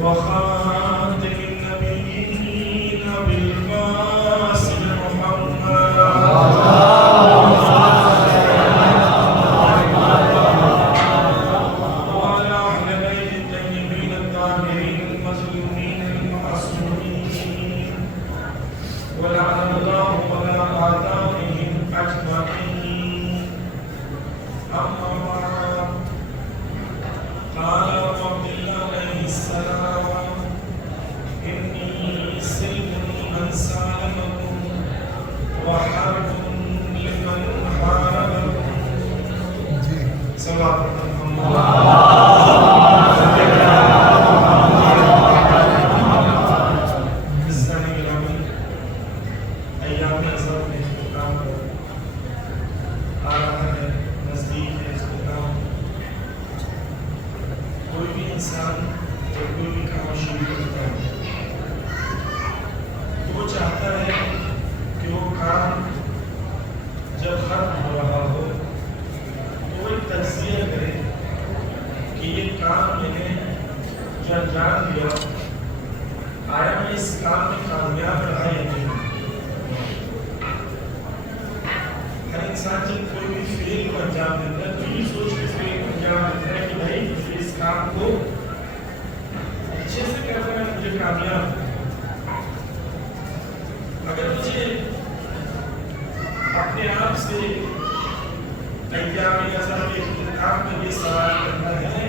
وخاتم النبيين بالقاسم محمد وعلى أهل بيت الطيبين الطاهرين المظلومين المعصومين ولعن الله على أعدائهم أجمعين. أما بعد، قال أبو عبد الله عليه السلام: إني سلم من سالمكم وحرب لمن حاربكم. صلوات انسان جب کوئی بھی کام شروع کرتا ہے تو وہ چاہتا ہے کہ وہ کام جب ختم ہو رہا ہو تو وہ ایک تجزیہ کرے کہ یہ کام میں نے جو انجام دیا آیا میں اس کام میں کامیاب رہا یا نہیں. ہر انسان جب کوئی بھی فیل کو انجام دیتا ہے تو یہ سوچ کے فیل کو انجام دیتا ہے کہ بھائی اس کام کو اچھے سے کرتا ہے مجھے کامیاب. اگر مجھے اپنے آپ سے ایام اعظم کے اختتام میں یہ سوال کرنا ہے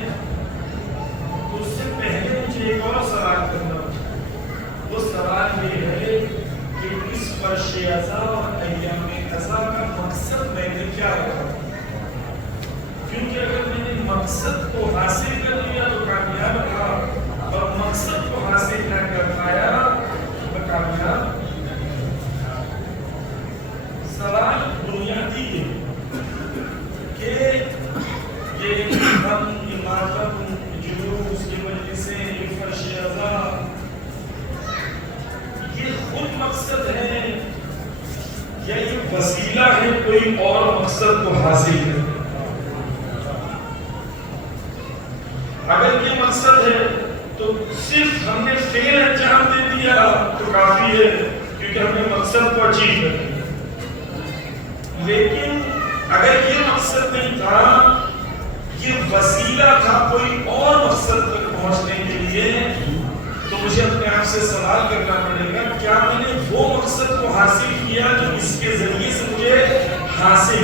تو اس سے پہلے مجھے ایک اور سوال کرنا ہے. وہ سوال یہ ہے کہ اس فرش اعضاء اور ایام اعضاء کا مقصد میں نے کیا رکھا. کیونکہ اگر میں نے مقصد کو حاصل کر لیا تو کامیاب رہا اور مقصد کو حاصل نہ کر پایا تو کامیاب. سوال بنیادی ہے کہ یہ ہم عمارت جلوس کی وجہ سے یہ فرش اعضاء یہ خود مقصد ہے یا یہ وسیلہ ہے کوئی اور مقصد کو حاصل کرنے. اگر یہ مقصد ہے تو صرف ہم نے فعل انجام دے دیا تو کافی ہے کیونکہ ہم نے مقصد کو اچیو کر لیا. لیکن اگر یہ مقصد نہیں تھا، یہ وسیلہ تھا کوئی اور مقصد تک پہنچنے کے لیے، تو مجھے اپنے آپ سے سوال کرنا پڑے گا کیا میں نے وہ مقصد کو حاصل کیا جو اس کے ذریعے سے مجھے حاصل.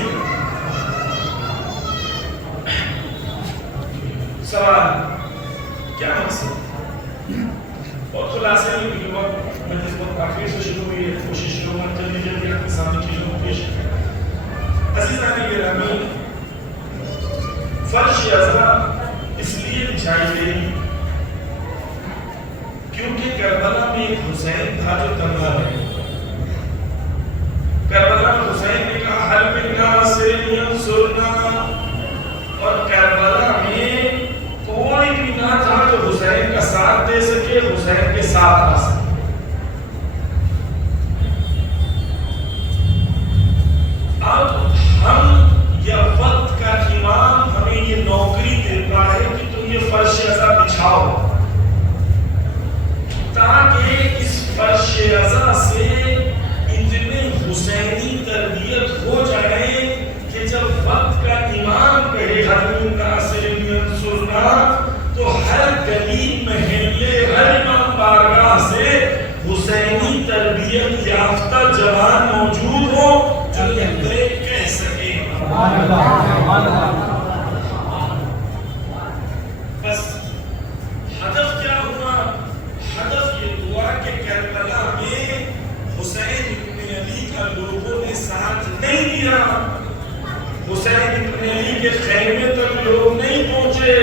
سوال کیا مقصد؟ بہت خلاصے میں بھی بہت مجلس بہت آخر سے شروع ہوئی ہے. کوشش کروں گا جلدی جلدی اپنے سامنے چیزوں کو پیش کریں. عزیزان گرامی، فرش اعضاء اس لیے بچھائی گئی کیونکہ کربلا میں ایک حسین تھا جو تنہا رہے. کربلا میں حسین نے کہا حل بالناس ینصرنا، اور کربلا میں کوئی بھی نہ تھا جو حسین کا ساتھ دے سکے، حسین کے ساتھ آ سکے. اب ہم یا وقت کا امام ہمیں یہ نوکری دیتا ہے کہ تم یہ فرش اعضاء بچھاؤ تاکہ اس فرش اعضاء سے اتنے حسینی تربیت ہو جائے کہ جب وقت کا امام کہے حل بالناس ینصرنا تو ہر گلی محلے ہر امام بارگاہ سے حسینی تربیت یافتہ جوان موجود ہو جو یہ کہہ سکے. بس ہدف کیا ہوا؟ ہدف یہ ہوا کہ کربلا میں حسین ابن علی کا لوگوں نے ساتھ نہیں دیا، حسین ابن علی کے خیمے تک لوگ نہیں پہنچے.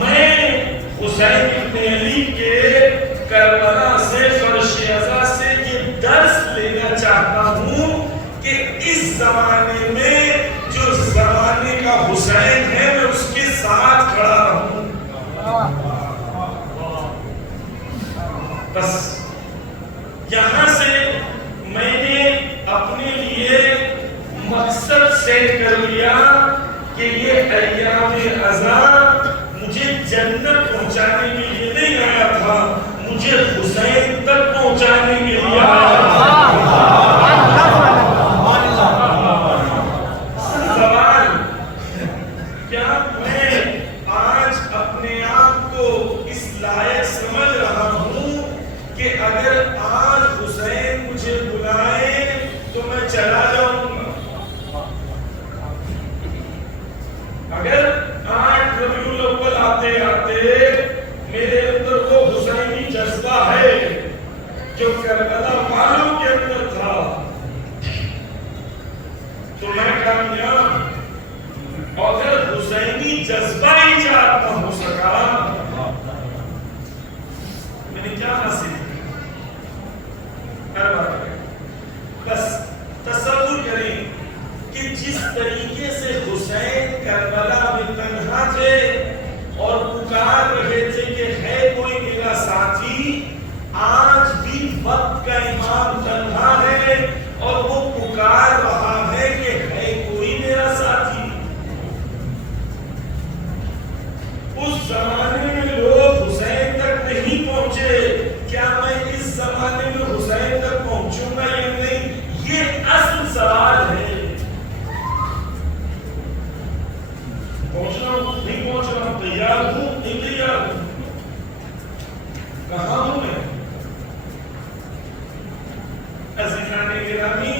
میں حسین ابن علی کے کربلا سے فرش اعضاء سے یہ درس لینا چاہتا ہوں کہ اس زمانے میں جو زمانے کا حسین ہے میں اس کے ساتھ کھڑا رہوں. بس یہاں سے میں نے اپنے لیے مقصد سیٹ کر لیا کہ یہ ایام اعضاء مجھے جنت پہنچانے مجھے حسین تک پہنچانے کے لیے آیا سوال کیا میں آج اپنے آپ کو اس لائق سمجھ رہا ہوں کہ اگر آج حسین مجھے بلائے تو میں چلا جاؤں گا؟ اگر آج ربیع الاول آتے آتے میرے اندر وہ حسینی جذبہ ہے جو کربلا والوں کے اندر تھا تو میں کامیاب، اور اگر حسینی جذبہ ایجاد نہ ہو سکا میں نے کیا حاصل کر بس تصور کریں کہ جس طریقے سے حسین کربلا میں تنہا تھے اور پکار رہے تھے کہ ہے کوئی میرا ساتھی، آج بھی وقت کا امام تنہا ہے اور وہ پکار رہا ہے کہ ہے کوئی میرا ساتھی۔ اس زمانے میں لوگ حسین تک نہیں پہنچے، کیا میں اس زمانے میں حسین تک پہنچوں گا یا نہیں؟ یہ اصل سوال ہے۔ پہنچ رہا ہوں نہیں پہنچ رہا ہوں، تیار ہوں نہیں تیار ہوں، کہاں ہوں میں؟ عزیزان گرامی،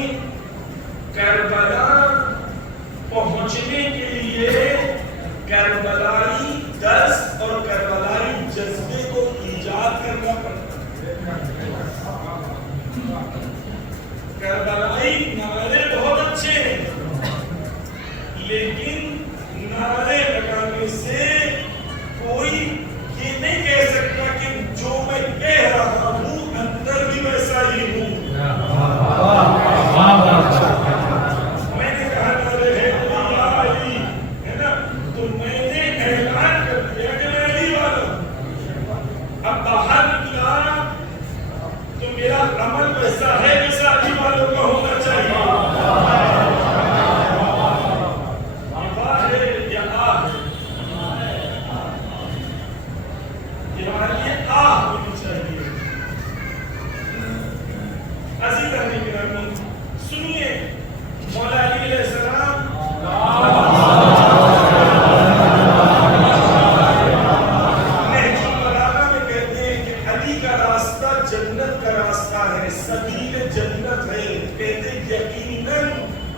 کربلا پہنچنے کے لیے کربلائی درس اور کربلائی جذبے کو ایجاد کرنا پڑتا ہے۔ کربلائی نعرے بہت اچھے ہیں، لیکن نعرے لگانے سے کوئی یہ نہیں کہہ سکتا کہ جو میں کہہ رہا ہوں اندر بھی ویسا ہی ہوں۔ میں نے کہا نعرے ہے علی ہے نا، تو میں نے اعلان کر دیا کہ میں علی والا ہوں۔ اب باہر نکلا تو میرا عمل ویسا ہے جیسا علی والوں کا ہونا چاہیے۔ سنیے مولا علی علیہ السلام نہج البلاغہ میں کہتے ہیں کہ علی کا راستہ جنت کا راستہ ہے، سبیل جنت ہے۔ کہتے ہیں یقیناً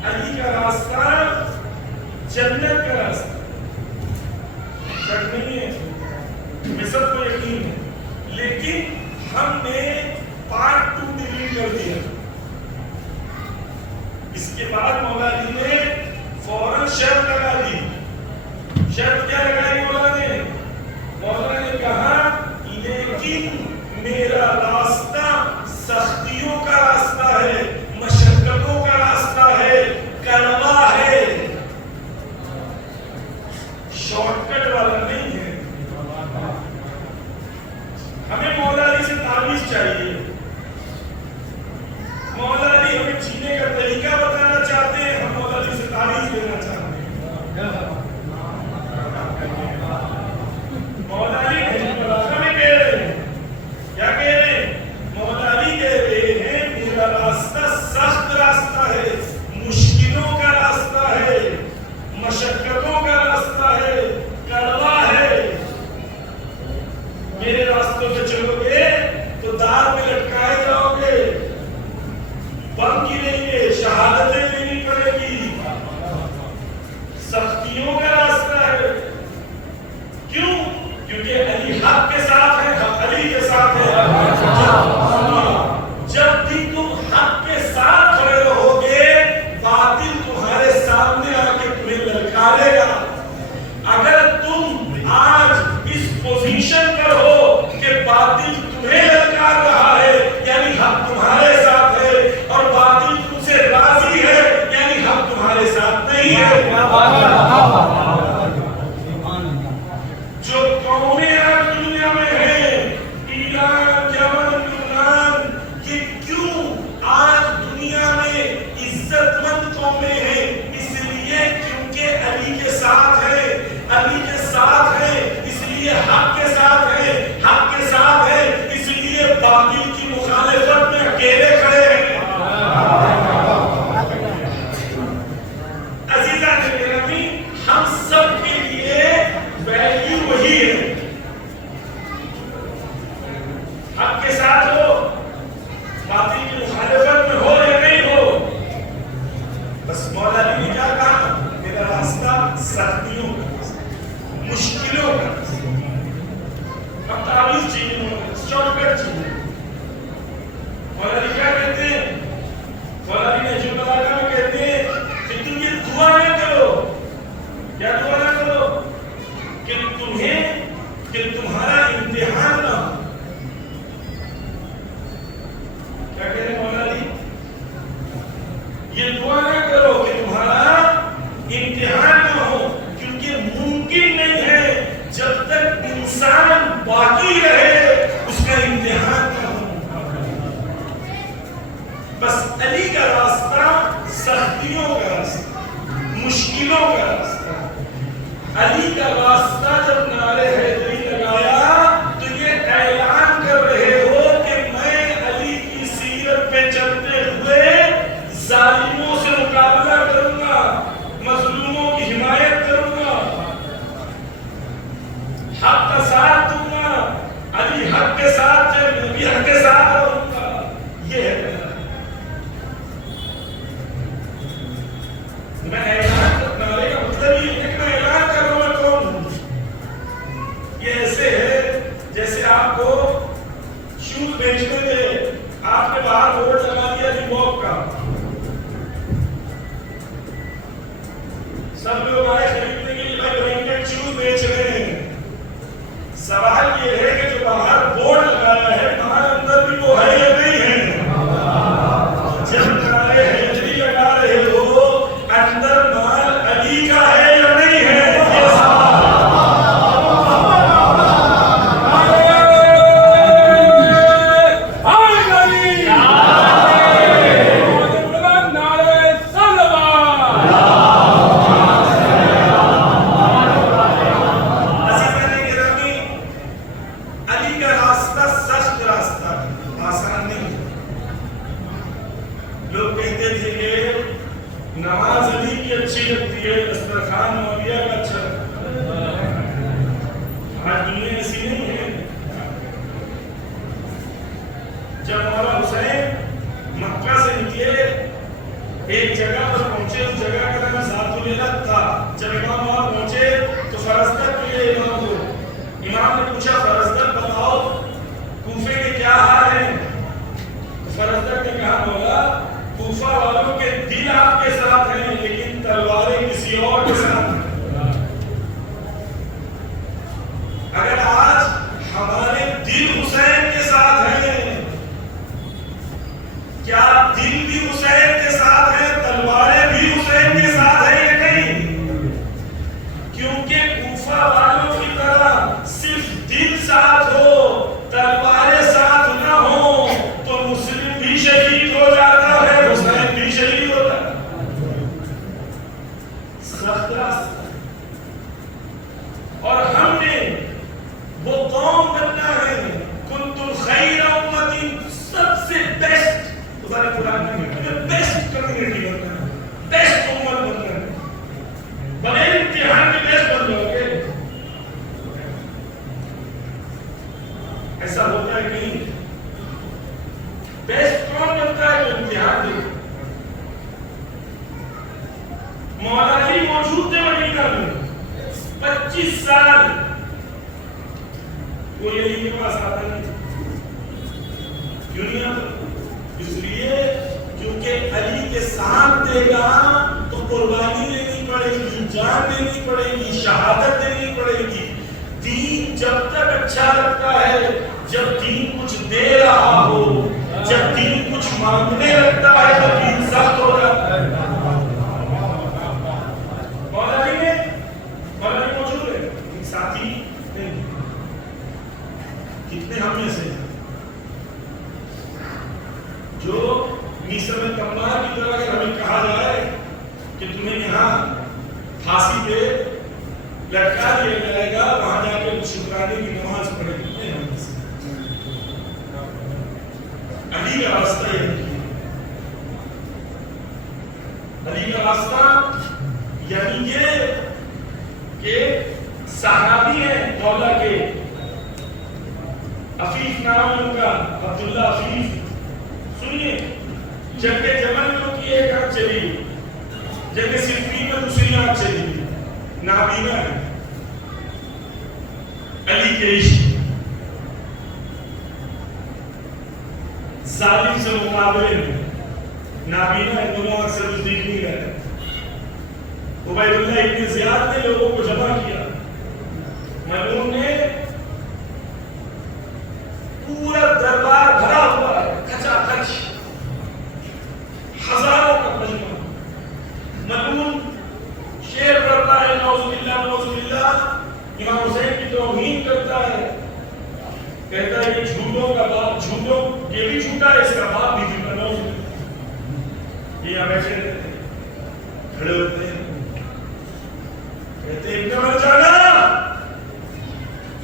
علی کا راستہ جنت کا راستہ شک نہیں ہے، ہمیں سب کو یقین ہے، لیکن ہم نے پارٹ 2 ڈیلیٹ کر دیا۔ اس کے بعد مولا علی نے فوراً شرط لگا دی۔ شرط کیا لگائی مولا نے؟ مولا نے کہا لیکن میرا راستہ سختیوں کا راستہ ہے، مشقتوں کا راستہ ہے، کڑوا ہے، شارٹ کٹ والا نہیں ہے۔ ہمیں مولا علی سے تعویذ چاہیے، مولا علی ہمیں جینے کا طریقہ بتانا چاہتے ہیں، ہم مولا علی سے تعویذ لینا چاہتے ہیں۔ مولا علی میں کہہ رہے ہیں، کیا کہہ رہے ہیں؟ مولا علی کہہ رہے ہیں میرا راستہ سخت راستہ ہے، مشکلوں کا راستہ ہے، مشقتوں کا راستہ ہے، کڑوا ہے۔ میرے راستوں پہ چلو گے تو دار میں لٹکائے جاؤ گے، بم گریں گے، شہادتیں دینی پڑے گی، سختیوں کا راستہ ہے۔ کیوں؟ کیونکہ علی حق کے ساتھ ہے، حق علی کے ساتھ ہے۔ جب بھی تم حق کے ساتھ کھڑے رہو گے باطل تمہارے سامنے آ کے تمہیں للکارے گا۔ اگر تم آج اس پوزیشن پر ہو کہ باطل تمہیں للکار رہا ہے یعنی حق تمہارے ساتھ ہے، اور باطل تم سے راضی ہے یعنی حق تمہارے ساتھ نہیں ہے۔ جو قومیں آج دنیا میں ہیں، ایران، یمن، یونان، یہ کیوں آج دنیا میں عزت مند قومیں ہیں؟ اس لیے کیونکہ علی کے ساتھ ہے، علی کے ساتھ ہے، اس لیے حق کے ساتھ ہے، حق کے ساتھ ہے، اس لیے سختیوں کا راستہ، مشکلوں کا راستہ۔ اب تعویذ چیزیں شارٹ کٹ چیزیں مولا کیا کہتے ہیں؟ مولا نے جو ملاقہ میں کہتے ہیں کہ تم یہ دعا نہ کرو، کیا دعا نہ کرو کہ تمہارا امتحان نہ ہو۔ کیا کہہ رہے مولا علی؟ یہ دعا نہ کرو کہ تمہارا امتحان نہ ہو، کیونکہ ممکن نہیں ہے جب تک انسان باقی رہے اس کا امتحان نہ ہو۔ بس علی کا راستہ سختیوں کا راستہ، مشکلوں کا راستہ۔ علی کا راستہ جب نعرے حیدری لگایا تو یہ اعلان کر رہے ہو کہ میں علی کی سیرت پہ چلتے ہوئے ظالموں سے مقابلہ کروں گا، مظلوموں کی حمایت کروں گا، حق کا ساتھ دوں گا، علی حق کے ساتھ جب میں بھی حق کے ساتھ رہوں گا۔ یہ ہے میں اعلان کرنے کا مطلب یہ ہے کہ میں اعلان کر رہا ہوں میں کون ہوں۔ یہ ایسے ہے جیسے آپ کو شوز بیچنے تھے، آپ نے باہر بورڈ لگا دیا ریباک کا، سب لوگ آئے خریدنے کے لیے، بھائی برانڈیڈ شوز بیچ رہے ہیں۔ سوال یہ ہے کہ جو باہر بورڈ لگایا ہے باہر اندر بھی وہ ہے یا نہیں ہے؟ جب نعرے حیدری لگا رہے ہو اندر مال علی کا ہے یا نہیں ہے؟ علی کا راستہ سخت راستہ، آسان نہیں۔ لوگ کہتے تھے کہ نماز علی کی اچھی لگتی ہے، دسترخوان مولیہ کا اچھا لگتا ہے۔ آج دنیا ایسی نہیں ہے۔ جب مولا حسین مکہ سے نکلے ایک جگہ پر پہنچے، اس جگہ کا نام ذات العلت تھا۔ جب امام وہاں پہنچے تو فرزدق کے لیے امام کو امام نے پوچھا فرزدق بتاؤ کوفے کے کیا حال ہیں؟ فرزدق نے کہا مولا کوفہ والوں کے دل آپ کے ساتھ ہیں لیکن تلواریں کسی اور کے ساتھ ہیں۔ اگر آج ہمارے دل حسین کے ساتھ ہیں، کیا دل بھی حسین کے ساتھ ہیں، تلواریں بھی حسین کے ساتھ ہیں یا نہیں؟ کیونکہ کوفہ والوں کی طرح صرف دل ساتھ ہو، تلواریں ساتھ نہ ہو تو مسلم بھی شہید ہو جاتا ہے، حسین بھی شہید ہوتا ہے۔ سخت راستہ، اور ہم نے وہ قوم بننا ہے کنتم خیر امت، سب سے بیسٹ، خدا نے قرآن میں بیسٹ کمیونٹی بننا ہے، بیسٹ امت بننا ہے۔ بغیر امتحان کے بیسٹ بن جاؤ گے، ایسا ہوتا ہے کہ بیسٹ کون بنتا ہے جو امتحان دے۔ مولا علی موجود تھے مدینہ میں 25 سال، کوئی علی کے پاس آتا نہیں تھا۔ کیوں نہیں آتا؟ اس لیے کیونکہ علی کے ساتھ دے گا تو قربانی دینی پڑے گی، جان دینی پڑے گی، شہادت دینی پڑے گی۔ دین جب تک اچھا لگتا ہے جب دین کچھ دے رہا ہو، جب دین کچھ مانگنے لگتا ہے تو دین سخت ہو جاتا ہے۔ مولا علی موجود ہے، ایک ساتھی نہیں۔ کتنے ہم میں سے جو مصر میں کمار کی طرح اگر ہمیں کہا جائے کہ تمہیں یہاں پھانسی پہ لٹکا دیا جائے گا، وہاں جا کے شکرانے کی نماز پڑھے، کتنے ہم میں سے؟ علی کا راستہ یہ ہے، علی کا راستہ یعنی یہ کہ صحابی ہیں مولا کے، عفیف نام ہے ان کا، عبداللہ عفیف۔ سنیے، جنگ جمل میں ان کی ایک آنکھ چلی، جنگ صفین میں دوسری آنکھ چلی، نابینا ہے علی کے عشق ظالم سے مقابلے میں نابینا ہے، دونوں آنکھ سے کچھ دیکھ نہیں رہے. عبید اللہ ابن زیاد نے لوگوں کو جمع کیا. ملعون نے پورا دربار بھرا ہوا ہے، کھچا کھچ ہزاروں کا مجمع. ملعون شعر پڑھتا ہے، نعوذ باللہ نعوذ باللہ، امام حسین کی توہین کرتا ہے، کہتا ہے یہ جھوٹوں کا باپ، جھوٹوں یہ بھی جھوٹا ہے، اس کا باپ بھی جھوٹا. نعوذ باللہ. یہ یہاں بیٹھے رہتے ہیں، کھڑے ہوتے ہیں، کہتے ہیں ابن مرجانہ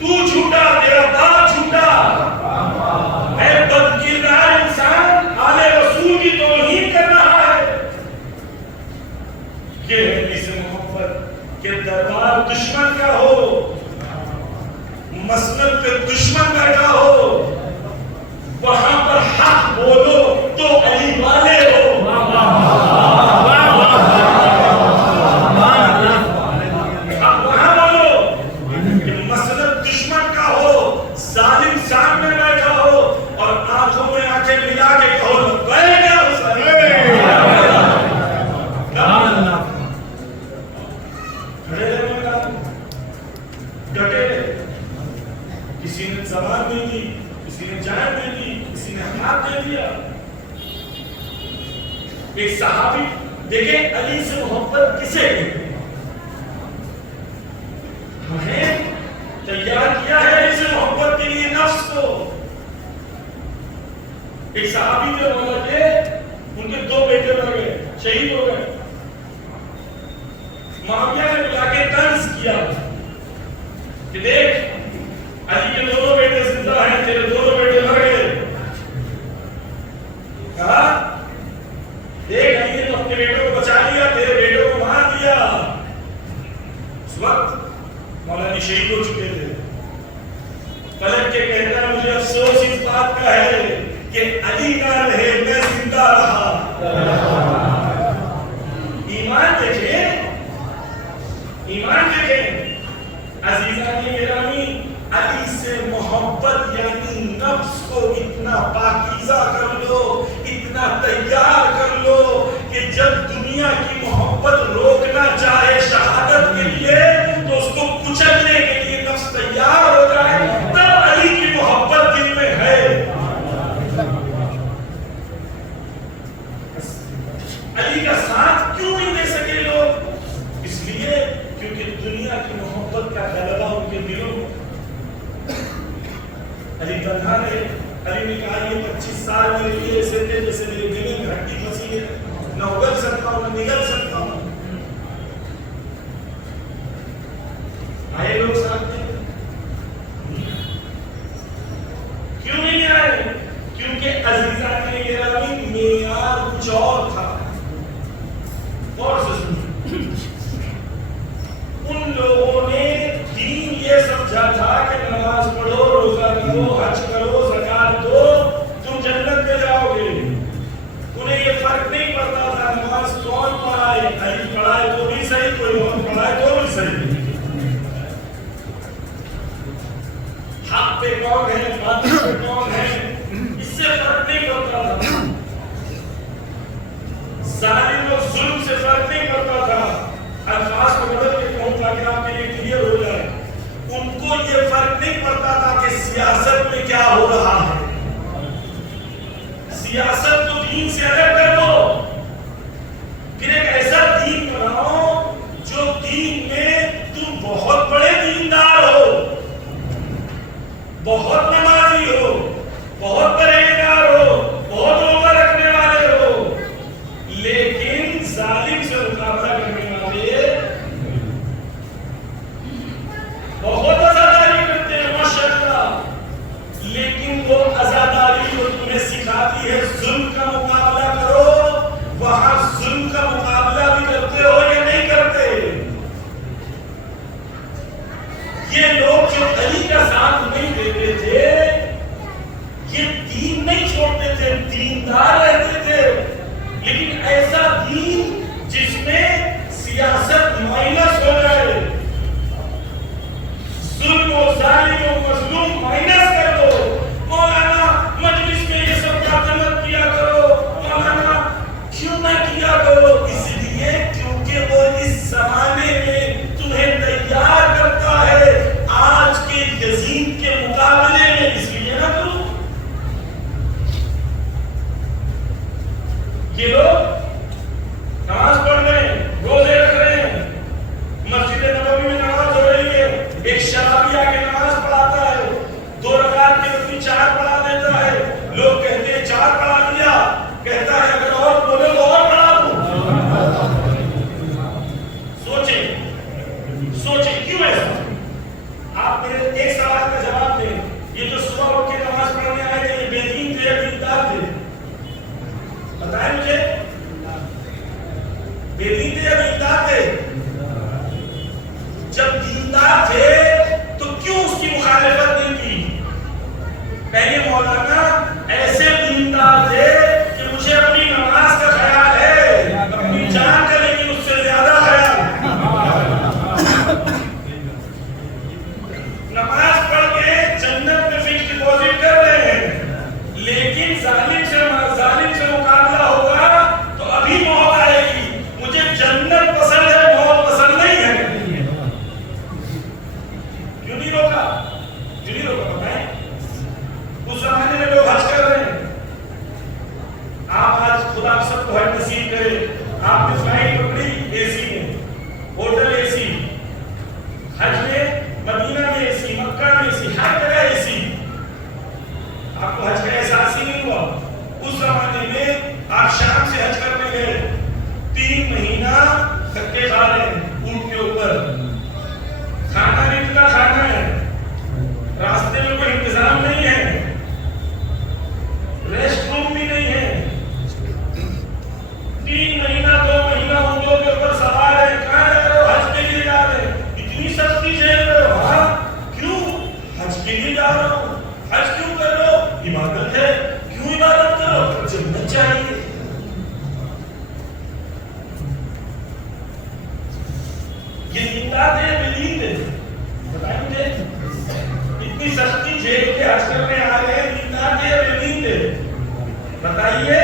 تو جھوٹا، تیرا باپ جھوٹا، اے بدکردار انسان آل رسول کی توہین کر رہا ہے. یہ ہے حدیث محبت کہ دربار دشمن کا ہو، مسند پہ دشمن بیٹھا ہو، وہاں پر حق بولو تو علی والے ہو. وہاں بولو کہ مسند دشمن کا ہو، ظالم سامنے بیٹھا ہو اور آنکھوں میں آنکھیں ملا کے کہو لبیک یا حسین. کھڑے رہنے کا ڈٹے رہے. کسی نے زبان نہیں دی، کسی نے جان نہیں دی، کسی نے ہاتھ دے دیا. ایک صحابی دیکھیں علی سے محبت کسے کہتے ہیں؟ ہمیں تیار کیا ہے علی سے محبت کے لیے نفس کو. ایک صحابی جو مولا کے ان کے 2 بیٹے مر گئے، شہید ہو گئے. معاویہ نے بلا کے طنز کیا کہ دیکھ علی کے 2 بیٹے زندہ ہیں، تیرے 2 بیٹے مر گئے. کہا دیکھ علی نے تو اپنے بیٹوں کو بچا لیا، تیرے بیٹوں کو مار دیا. اس وقت مولا شہید ہو چکے تھے. پلٹ کے کہتا ہے مجھے افسوس اس بات کا ہے کہ علی نہ رہے میں زندہ رہا. ایمان دیکھیں، ایمان دیکھیں عزیزان گرامی. علی سے محبت یعنی نفس کو اتنا پاکیزہ کر لو، اتنا تیار کر لو کہ جب دنیا کی محبت روکنا چاہے شہادت کے لیے تو اس کو کچلنے کے لیے نفس تیار ہو جائے. تب علی کی محبت دل میں ہے. علی کا ساتھ کیوں نہیں دے سکے لوگ؟ اس لیے کیونکہ دنیا کی محبت کا غلبہ ان کے دلوں میں. علی تنہا رہے. علی نے کہا یہ 25 سال میرے لیے ایسے تھے جیسے میرے دل میں ہڈی پھنسی ہے، نہ اگل سکتا ہوں نہ نگل سکتا ہوں. آئے لوگ ساتھ میں؟ کیوں نہیں آئے؟ کیونکہ عزیزان گرامی معیار کچھ اور تھا. اور سے سنیں، ان لوگوں نے دین یہ سمجھا تھا کہ نماز پڑھو، روزہ کرو، حج کرو، زکات دو، تم جنت میں جاؤ گے. انہیں یہ فرق نہیں پڑتا تھا نماز کون پڑھائے، علی پڑھائے تو بھی صحیح، کوئی اور پڑھائے تو بھی صحیح. حق پہ کون ہے، باطل پہ کون ہے، اس سے فرق نہیں پڑتا تھا. ظالم اور ظلم سے فرق نہیں پڑتا تھا. الفاظ کو بدل کے کہوں تاکہ آپ کے لیے کلیئر ہو جائے. ان کو یہ فرق نہیں پڑتا تھا کہ سیاست میں کیا ہو رہا ہے. سیاست تو دین سے الگ کر دو، پھر ایک ایسا دین بناؤ جو دین میں تم بہت بڑے دیندار ہو، بہت نمازی ہو، بہت پرہیزگار ہو، بہت روزہ رکھنے والے ہو، لیکن ظالم سے مقابلہ کرنے والے بہت عزاداری کرتے ہیں ماشاءاللہ. لیکن وہ عزاداری جو تمہیں سکھاتی ہے ظلم کا مقابلہ کرو، وہاں ظلم کا مقابلہ بھی کرتے ہو یا نہیں کرتے؟ یہ لوگ جو علی کا ساتھ نہیں دیتے تھے یہ دین نہیں چھوڑتے تھے، دیندار رہتے تھے. لیکن ایسا دین جس میں سیاست مائنس ہو جائے، شرابی آ کے نماز پڑھاتا ہے، 2 رکعت کے وقت 4 پڑھا دیتا ہے، لوگ کہتے ہیں 4 پڑھا دیا، کہتا ہے اگر اور بولے تو اور پڑھا دوں۔ سوچیں کیوں ایسا؟ آپ میرے ایک سوال کا جواب دیں، یہ جو صبح اٹھ کے نماز پڑھنے آئے تھے، یہ بے دین تھے یا دیندار تھے؟ بتائیں مجھے، بے دین تھے یا دیندار تھے؟ جب دیندار تھے تو کیوں اس کی مخالفت نہیں کی؟ پہلے مولانا ایسے دیندار تھے کہ مجھے اپنی نماز کا خیال ہے، اپنی جان کا لیکن اس سے زیادہ خیال ہے۔ نماز پڑھ کے جنت میں فکس ڈپوزٹ کر رہے ہیں، لیکن ظالم سے مقابلہ ہوگا تو ابھی موت آئے گی۔ مجھے جنت پسند ہے، موت پسند نہیں ہے۔ کیوں نہیں روکا؟ بتائیں۔ اس زمانے میں لوگ حج کر رہے ہیں، آپ آج خدا سب کو حج نصیب کرے، آپ نے فلائٹ پکڑی اے سی میں، ہوٹل اے سی، حج میں مدینہ میں اے سی، مکہ میں اے سی، ہر جگہ اے سی، آپ کو حج کا احساس ہی نہیں ہوا۔ اس زمانے میں آپ شام سے حج کرنے گئے، 3 مہینہ دھکے کھا رہے ہیں اونٹ کے اوپر، کھانا بھی اتنا کھانا ہے، راستے میں کوئی انتظام نہیں ہے، ریسٹ روم بھی نہیں ہے، 3 مہینہ 2 مہینہ اونٹوں کے اوپر سوار ہے، کہاں جا رہے ہو؟ حج کے لیے جا رہے ہیں، اتنی سختی جھیل رہے ہو؟ ہاں، کیوں؟ حج کے لیے جا رہا ہوں۔ حج کیوں کر رہے ہو؟ عبادت ہے۔ کیوں عبادت کرو؟ جنت چاہیے۔ یہ دیندار تھے بے دین تھے؟ بتائیں مجھے، اتنی سختی جھیل کے حج کرنے آ رہے ہیں، دیندار تھے یا بے دین تھے؟ بتائیے،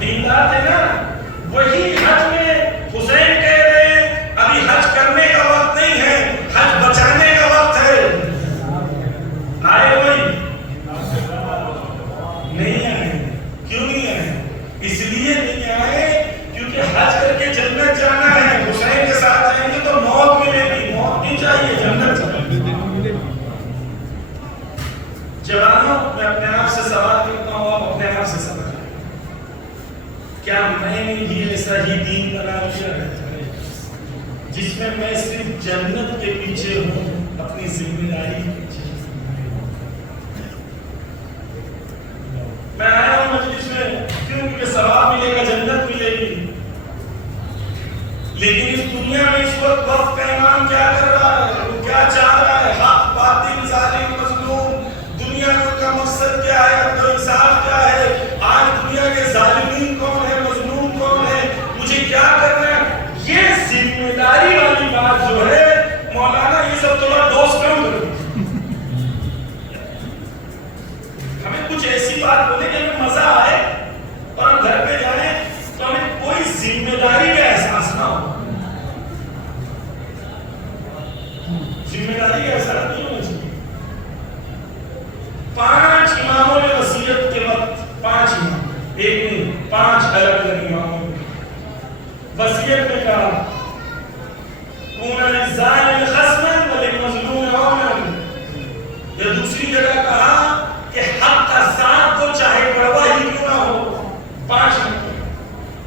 دیندار تھے نا؟ وہی حج میں حسین کہہ رہے ہیں ابھی حج کرنے کا وقت نہیں ہے، حج بچانے کا وقت ہے۔ آئے وہی؟ نہیں آئے۔ کیوں نہیں آئے؟ اس لیے نہیں آئے کیونکہ حج کر کے جنت جانا ہے، حسین کے ساتھ جائیں گے تو موت ملے گی، موت نہیں چاہیے، جنت چاہیے۔ جوانوں، میں اپنے آپ سے سوال کرتا ہوں، آپ اپنے آپ سے سوال کریں، کیا میں نے بھی ایسا ہی دین بنا لیا ہے جس میں میں صرف جنت کے پیچھے ہوں، اپنی ذمہ داری کے پیچھے؟ میں آیا ہوں مجلس میں کیونکہ ثواب ملے گا، جنت ملے گی، لیکن اس دنیا میں اس وقت وقت کا امام کیا کر رہا ہے؟ وہ کیا چاہ رہا ہے؟ حق، باطل، ظالم، مظلوم، دنیا میں ان کا مقصد کیا ہے؟ عدل و انصاف کیا ہے؟ آج دنیا کے ظالمین کون ہے؟ مظلوم کون ہے؟ مجھے کیا کرنا ہے؟ یہ ذمہ داری والی بات جو ہے مولانا، یہ سب تھوڑا ڈوز کم کرو۔ ہمیں کچھ ایسی بات بولے کہ ہمیں مزہ آئے اور ہم گھر پہ جائیں تو ہمیں کوئی ذمہ داری کا احساس نہ ہو۔ ذمہ داری کا احساس نہیں ہونا چاہیے۔ 5 اماموں نے وصیت کے وقت، 5 امام، ایک نہیں 5 الگ الگ اماموں نے وصیت میں کہا کون للظالم خصما وللمظلوم عونا، یا دوسری جگہ کہا کہ حق کا ساتھ تو چاہے کڑوا ہی کیوں نہ ہو، 5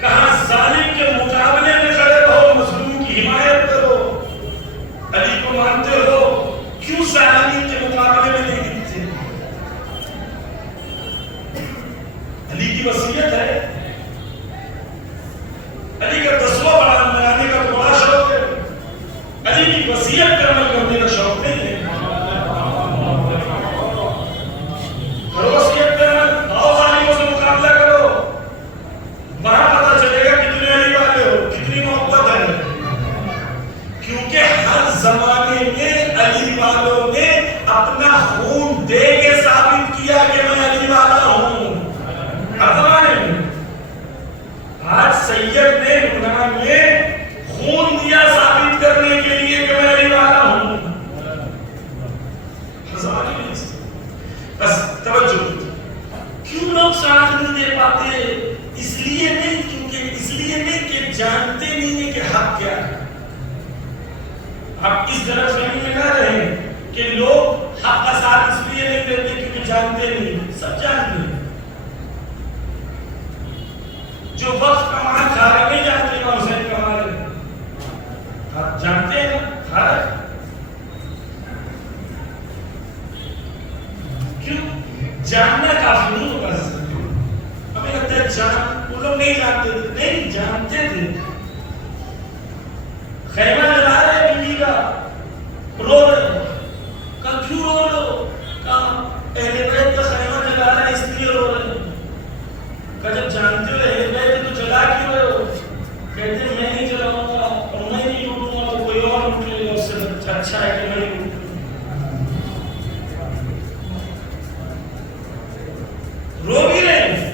کہا ظالم کے مقابلے میں کھڑے رہو، مظلوم کی حمایت کرو۔ علی کو مانتے ہو، کیوں ظالم کے مقابلے میں نہیں دکھتے؟ علی کی وصیت ہے، علی کا 10واں بنانے کا تو بڑا شوق ہے، علی کی وصیت پر عمل کرنے کا شوق نہیں ہے۔ کرو وصیت پر عمل، آؤ ظالموں سے مقابلہ کرو، وہاں پتہ چلے گا کتنے علی والے ہو، کتنی محبت ہے۔ کیونکہ ہر زمانے میں علی والوں نے اپنا خون دے کے ثابت کیا کہ میں علی والا ہوں، ہر زمانے میں۔ آج سید نے لبنان میں خون دیا ثابت کرنے کے لیے کہ میں علی والا ہوں، ہر زمانے میں۔ بس توجہ، کیوں لوگ ساتھ نہیں دے پاتے؟ اس لیے نہیں کہ جانتے نہیں ہیں کہ حق کیا ہے۔ آپ اس طرف غلط فہمی میں نہ رہیں کہ لوگ حق کا ساتھ اس لیے نہیں دیتے کیونکہ جانتے نہیں، سب جانتے ہیں. جو وقت کا مان کھا رہے نہیں جانتے امام حسین کا مان جانتے ہیں نا. کیوں؟ جاننا کافی نہیں ہوگا. ہمیں لگتا ہے جان وہ لوگ نہیں جانتے تھے، نہیں جانتے تھے. خیمہ جلا رہے بیوی کا، رو رہے. کہا کیوں رو رہے ہو؟ کہا اہل بیت کا خیمہ جلا رہے اس لیے رو رہے. کہا جب جانتے ہو اہل بیت تو جلا کیوں رہے ہو؟ کہتے ہیں میں نہیں جلاؤں گا اور میں نہیں لوٹوں گا تو کوئی اور لوٹ لے گا، اس سے اچھا ہے کہ میں لوٹوں. رو بھی رہے ہیں،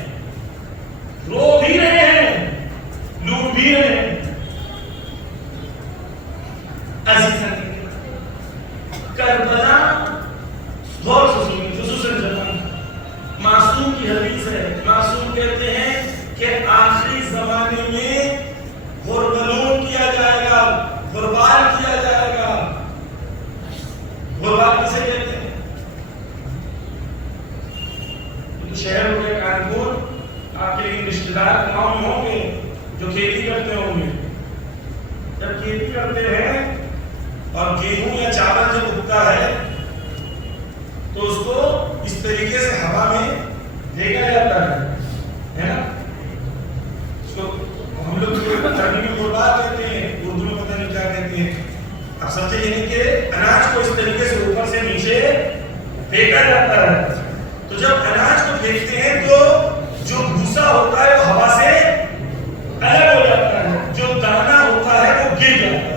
رو بھی رہے ہیں، لوٹ بھی رہے ہیں. کربلا غور سے سنیں، خصوصاً جوان. معصوم کی حدیث ہے، معصوم کہتے ہیں کہ آخری زمانے میں غربلون کیا جائے گا، غربال کیا جائے گا. غربال کسے کہتے ہیں؟ شہر ہو گئے کانپور، آپ کے لیے رشتے دار گاؤں میں ہوں گے جو کھیتی کرتے ہوں گے. جب کھیتی کرتے ہیں اور گیہوں یا چاول جب اگتا ہے تو اس کو اس طریقے سے ہوا میں پھینکا جاتا ہے نا. اس کو ہم لوگ ترجمے میں غربال کہتے ہیں، اردو میں پتہ نہیں کیا کہتے ہیں. اب سمجھے یعنی کہ اناج کو اس طریقے سے اوپر سے نیچے پھینکا جاتا ہے. تو جب اناج کو پھینکتے ہیں تو جو بھوسا ہوتا ہے وہ ہوا سے الگ ہو جاتا ہے، جو دانا ہوتا ہے وہ گر جاتا ہے.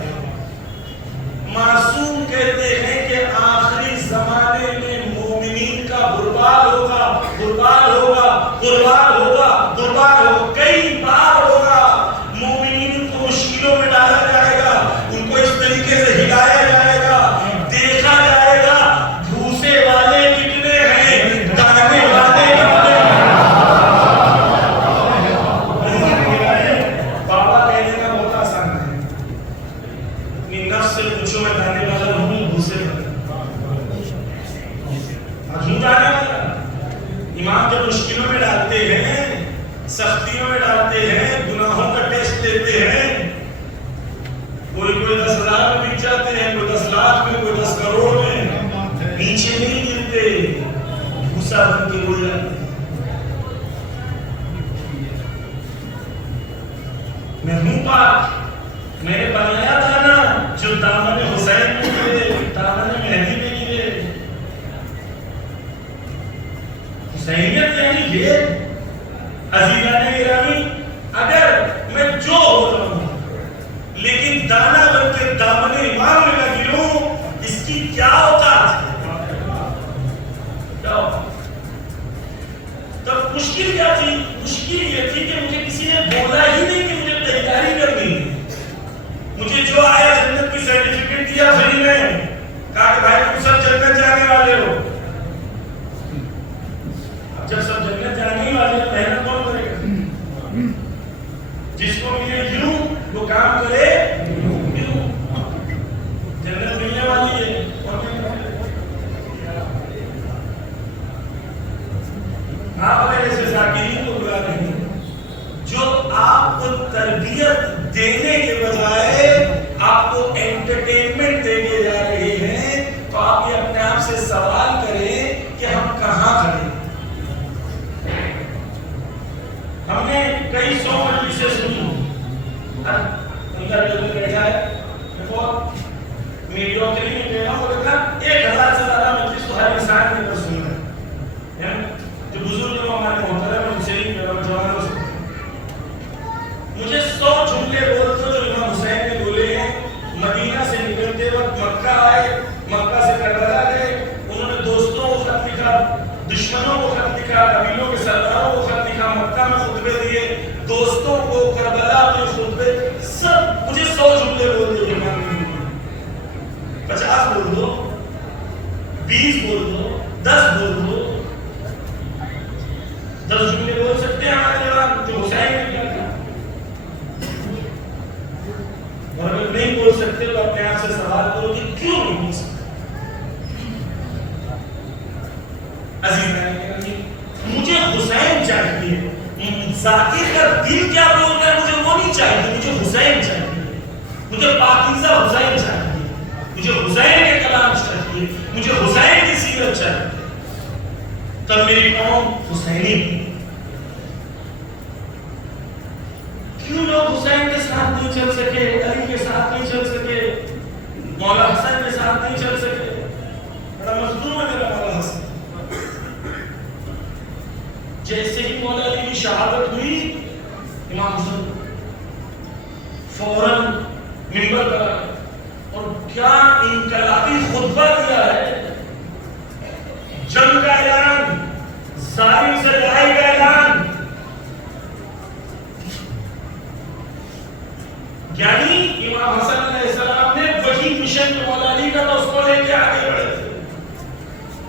معصوم کہتے ہیں کہ آخری زمانے میں مومنین کا غربال ہوگا، غربال ہوگا، غربال ہوگا، غربال ہوگا. کئی بار ہوگا. مومنین کو مشکلوں میں ڈالا جائے گا، ان کو اس طریقے سے ہلایا جائے گا، دیکھا جائے گا بھوسے والے کتنے ہیں، دانے والے کتنے ہیں. بابا کہنے کا بہت آسان ہے، اپنی نفس سے پوچھو میں دانے والا ہوں بھوسے والا. جھوٹ آنے والا. امام جب مشکلوں میں ڈالتے ہیں، سختیوں میں ڈالتے ہیں، گناہوں کا ٹیسٹ لیتے ہیں، کوئی 10 لاکھ میں بک جاتے ہیں، کوئی 10 لاکھ میں، کوئی 10 کروڑ میں، نیچے نہیں گرتے، بھوسا بن کے اڑ جاتے. میں ہوں پاک، میں نے بنایا تھا نا جو دامن حسین میں گرے، دامن مہدی میں گرے. حسینیت یعنی یہ عزیزان گرامی، اگر میں جو ہو جاؤں لیکن دانا بن کے دامن امام میں نہ گروں، اس کی کیا اوقات ہے؟ کیا اوقات؟ تب مشکل کیا تھی؟ مشکل یہ تھی کہ مجھے کسی نے بولا ہی نہیں کہ مجھے تیاری کرنی ہے. مجھے جو آیا جنت کی سرٹیفکیٹ دیا فری میں، کہا کہ بھائی تم سب جنت جانے والے ہو. اب جب سب جنت جانے ہی والے ہیں، محنت کون کرے گا؟ جس کو ملے یوں وہ کام کرے یوں. جنت ملنے والی ہے. آپ اگر ایسے ذاکرین کو بلا رہے ہیں جو آپ کو تربیت دینے کے بجائے آپ کو انٹرٹینمنٹ دے کے جا رہے ہیں، تو آپ یہ اپنے آپ سے سوال کریں کہ ہم کہاں کھڑے. ہم نے کئی 100 مجلسیں سنی، انٹرویو میں بیٹھا ہے، بہت میڈیوکری میں کہنا ہو رہا تھا. 1000 سے زیادہ مجلس تو ہر انسان نے سنا ہے. جو بزرگ لوگ ہمارے محترم ان سے ہی جوانوں سے مجھے 100 جملے بول دو جو امام حسین نے بولے ہیں. مدینہ سے نکلتے وقت مکہ آئے، مکہ سے کربلا گئے، انہوں نے دوستوں کو خط لکھا، دشمنوں کو خط لکھا، قبیلوں کے سرداروں کو خط لکھا، مکہ میں خطبے دیے، دوستوں کو کربلا کے خطبے، سب. مجھے 100 جملے بول دو امام نے، 50 بول دو، 20 بول دو، 10 بول دو. 10 جملے بول سکتے ہیں ہمارے جوان جو حسین نے کیا تھا. اور اگر نہیں بول سکتے تو اپنے آپ سے سوال کرو کہ کیوں مجھے حسین چاہیے. ذاتی کا دل کیا بول رہا ہے؟ مجھے وہ نہیں چاہیے، مجھے حسین چاہیے، مجھے پاکیزہ حسین چاہیے، مجھے حسین کے کلام چاہیے، مجھے حسین کی سیرت چاہیے. تب میری قوم حسینی. کیوں لوگ حسین کے ساتھ نہیں چل سکے، علی کے ساتھ نہیں چل سکے، مولا حسن کے ساتھ نہیں چل سکے؟ بڑا مظلوم ہے میرا مولا حسن. جیسے ہی مولا علی کی شہادت ہوئی، امام حسن فوراً منبر پر آئے اور کیا انقلابی خطبہ دیا ہے. جنگ کا اعلان، ظالم سے لڑائی کا اعلان. یعنی امام حسن علیہ السلام نے وہی مشن جو مولا علی کا تھا اس کو لے کے آگے بڑھے تھے.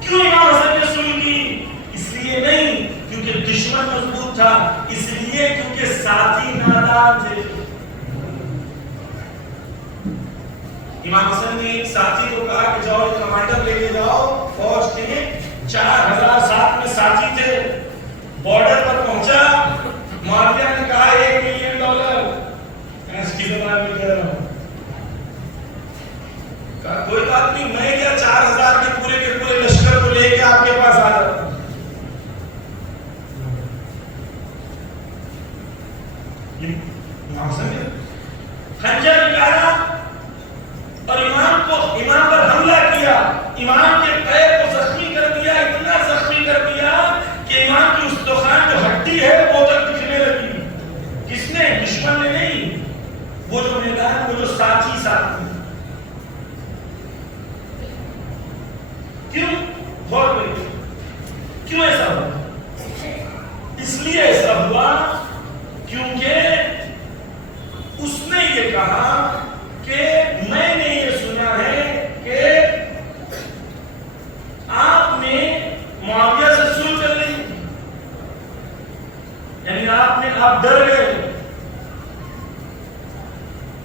کیوں امام حسن نے سن کی؟ اس لیے نہیں کیونکہ دشمن مضبوط تھا، اس لیے کیونکہ ساتھی نادان تھے. امام حسن نے ایک ساتھی کو کہا کہ جاؤ ایک کمانڈر لے کے جاؤ فوج کے. 4000 ساتھ میں ساتھی تھے. بارڈر پر پہنچا، معاویہ نے کہا $1 ملین. اس کی زبان میں کہہ رہا ہوں، کہا کوئی بات نہیں، میں کیا 4000 کے پورے لشکر کو لے کے آپ کے پاس آ جاتا ہوں. خنجر نکالا اور امام پر حملہ کیا. امام کے پیر کو زخمی کر دیا، اتنا زخمی کر دیا کہ امام کی استخوان جو ہڈی ہے وہ تک دکھنے لگی. کس نے؟ دشمن نے نہیں، وہ جو میدان، وہ جو ساتھی ساتھ میں. کیوں؟ غور کریے کیوں ایسا ہوا؟ اس لیے ایسا ہوا کیونکہ اس نے یہ کہا کہ میں نے یہ سنا ہے کہ آپ نے معاویہ سے صلح کر لی، یعنی آپ ڈر گئے.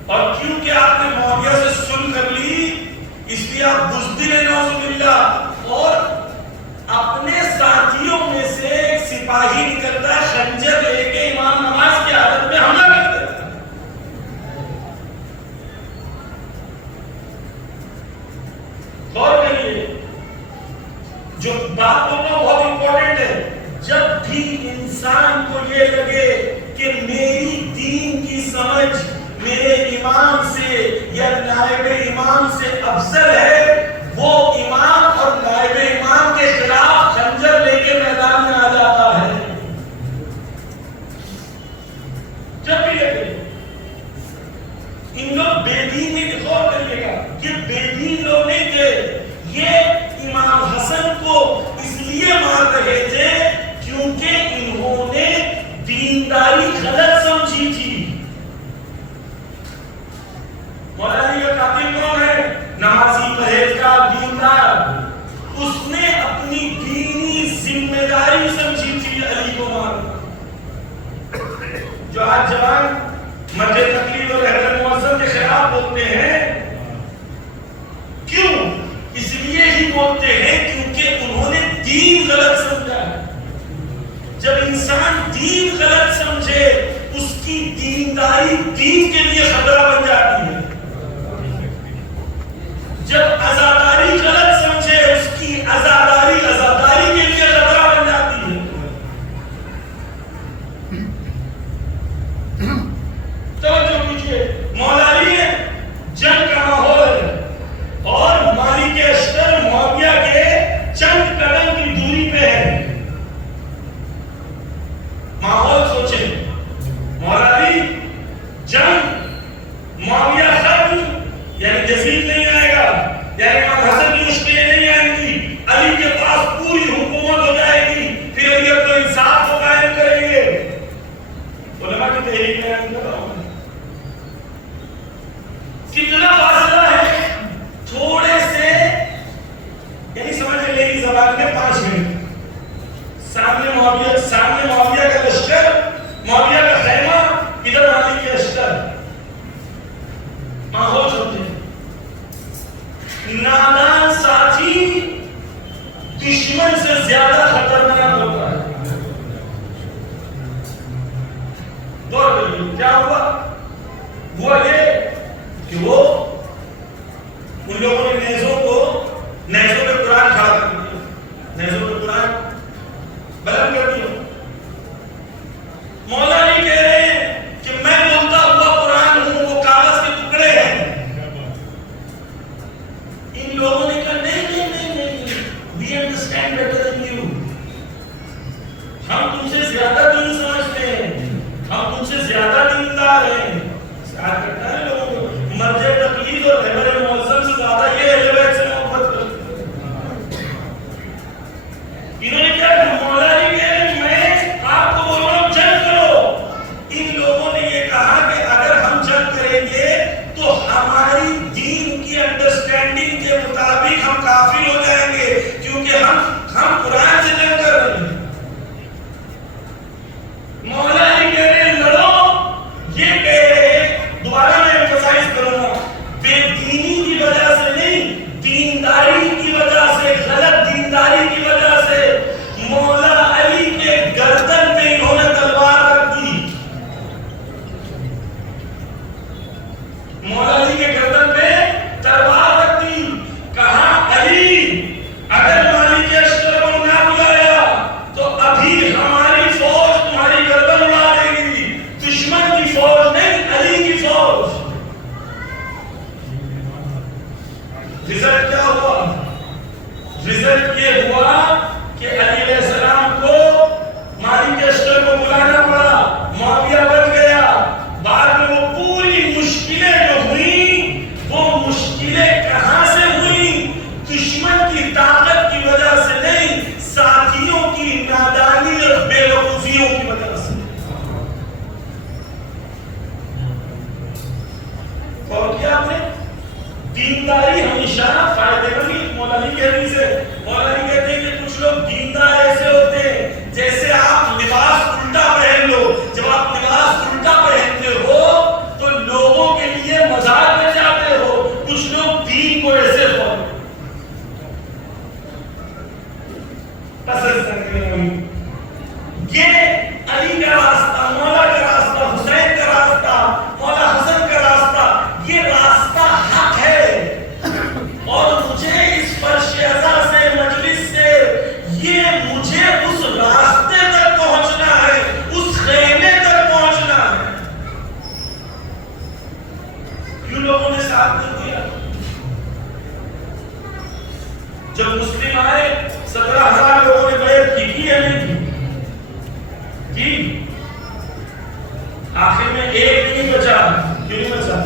اور کیونکہ آپ نے معاویہ سے صلح کر لی اس لیے آپ بزدل ہیں نعوذ باللہ. اور اپنے ساتھیوں میں سے ایک سپاہی نکلتا ہے خنجر لے کے امام نماز کی حالت میں حملہ کر دیتا ہے. غور کریے، جو بات بول رہا ہوں بہت امپورٹنٹ ہے. جب بھی انسان کو یہ لگے کہ میری دین کی سمجھ میرے امام سے یا نائب امام سے افضل ہے، وہ امام اور نائب امام کے خلاف خنجر لے کے میدان میں آ جاتا ہے. جب بھی لگے ان لوگ بے دین نہیں، غور کریے گا، یہ بے دین لوگ نہیں تھے. یہ امام حسن کو اس لیے مار رہے تھے کیونکہ انہوں نے دینداری غلط سمجھی تھی. مولا علی کا قاتل کون ہے؟ نمازی، پرہیزگار، دیندار. اس نے اپنی دینی ذمہ داری سمجھی تھی علی کو مارنا. جو آج جوان مرد تقلید اور اہل معظم کے خلاف بولتے ہیں، کیوں؟ اس لیے ہی بولتے ہیں کیونکہ انہوں نے دین غلط سمجھا. جب انسان دین غلط سمجھے اس کی دینداری دین کے لیے خطرہ بن جاتی ہے. جب عزاداری غلط سمجھے اس کی عزاداری کے لیے خطرہ بن جاتی ہے. توجہ کیجیے، مولا علی ہے، جنگ کا ماحول ہے اور مالک اشتر معاویہ کے چند قدم کی دوری پہ ہے. ماحول سوچیں، مولا علی جنگ، معاویہ ختم، یعنی جزید نہیں آئے گا، یعنی امام حسن کی مشکلیں نہیں آئیں گی، علی کے پاس پوری حکومت ہو جائے گی، پھر علی اپنے انصاف کو قائم کریں گے. علماء کی تحریک میں کتنا فاصلہ ہے؟ تھوڑے سے، یعنی سمجھے میری زبان میں 5 منٹ. سامنے معاویہ کا لشکر، معاویہ کا خیمہ، ادھر علی کے لشکر. ماحول سمجھے، نادان ساتھی دشمن سے زیادہ خطرناک ہوتا ہے. غور کریے کیا ہوا یہ کہ وہ ان لوگوں نے نیزوں پہ قرآن کھڑا کر دیا, نیزوں پہ قرآن بلند کر دیا. مولا علی کہہ رہے ہیں کہ میں بولتا ہوا قرآن ہوں, وہ کاغذ کے ٹکڑے ہیں. ان لوگوں نے کہا نہیں, we understand better than you. ہم تم سے زیادہ دین سمجھتے ہیں, ہم تم سے زیادہ دیندار ہیں. ساتھ کرتا ہے لوگوں کو مرجع تقلید اور حبر معظم سے زیادہ یہ اہل بیت سے محبت کرتے ہیں. انہوں نے کیا کہ مولا علی کہہ رہے ہیں میں آپ کو بول رہا ہوں جنگ کرو. ان لوگوں نے یہ کہا کہ اگر ہم جنگ کریں گے تو ہماری دین کی انڈرسٹینڈنگ کے مطابق ہم کافر ہو جائیں گے, کیونکہ ہم قرآن سے جنگ کر رہے ہیں. مولا علی کہہ رہے ہیں لڑو. یہ کہہ رہے دوبارہ میں ایمفسائز کروں گا, بے دینی کی وجہ سے نہیں, دینداری کی وجہ سے, غلط دینداری کی وجہ سے مولا علی کے گردن پہ انہوں نے تلوار رکھ دی. مولا علی کے گردن پہ تلوار رکھ دی. کہا علی اگر مالک اشتر کو نہ بلایا تو ابھی ہماری فوج تمہاری گردن اڑا دے گی. دشمن کی فوج نہیں, علی کی فوج. رزلٹ کیا ہوا؟ رزلٹ یہ ہوا کہ علی علیہ السلام کو مالک اشتر کو بلانا پڑا, معاویہ بچ گیا. بعد میں وہ پوری مشکلیں جو ہوئی وہ مشکلیں کہاں سے ہوئی؟ دشمن کی طاقت کی وجہ سے نہیں, ساتھیوں کی نادانی اور بے وقوفیوں کی وجہ سے. اور کیا آپ نے دینداری ہمیشہ فائدے مند ہے. مولا علی کہنے سے مولا علی کہتے ہیں کہ کچھ لوگ دیندار ایسے ہوتے ہیں جیسے آپ لباس الٹا پہن لو. جب آپ لباس الٹا پہنتے ہو تو لوگوں کے لیے مذاق میں جاتے ہو. کچھ لوگ دین کو ایسے فالو پسند کرتے ہیں. یہ علی کا راستہ, مولا کا راستہ, حسین کا راستہ, مولا حسن کا راستہ, یہ راستہ حق ہے. اور مجھے اس فرش ازا سے, مجلس سے, یہ مجھے اس راستے تک پہنچنا ہے, اس خیمے تک پہنچنا ہے. کیوں لوگوں نے ساتھ نہیں دیا؟ جب مسلم آئے 17,000 لوگوں نے بیعت کی ہے نہیں کی, آخر میں ایک نہیں بچا. کیوں نہیں بچا؟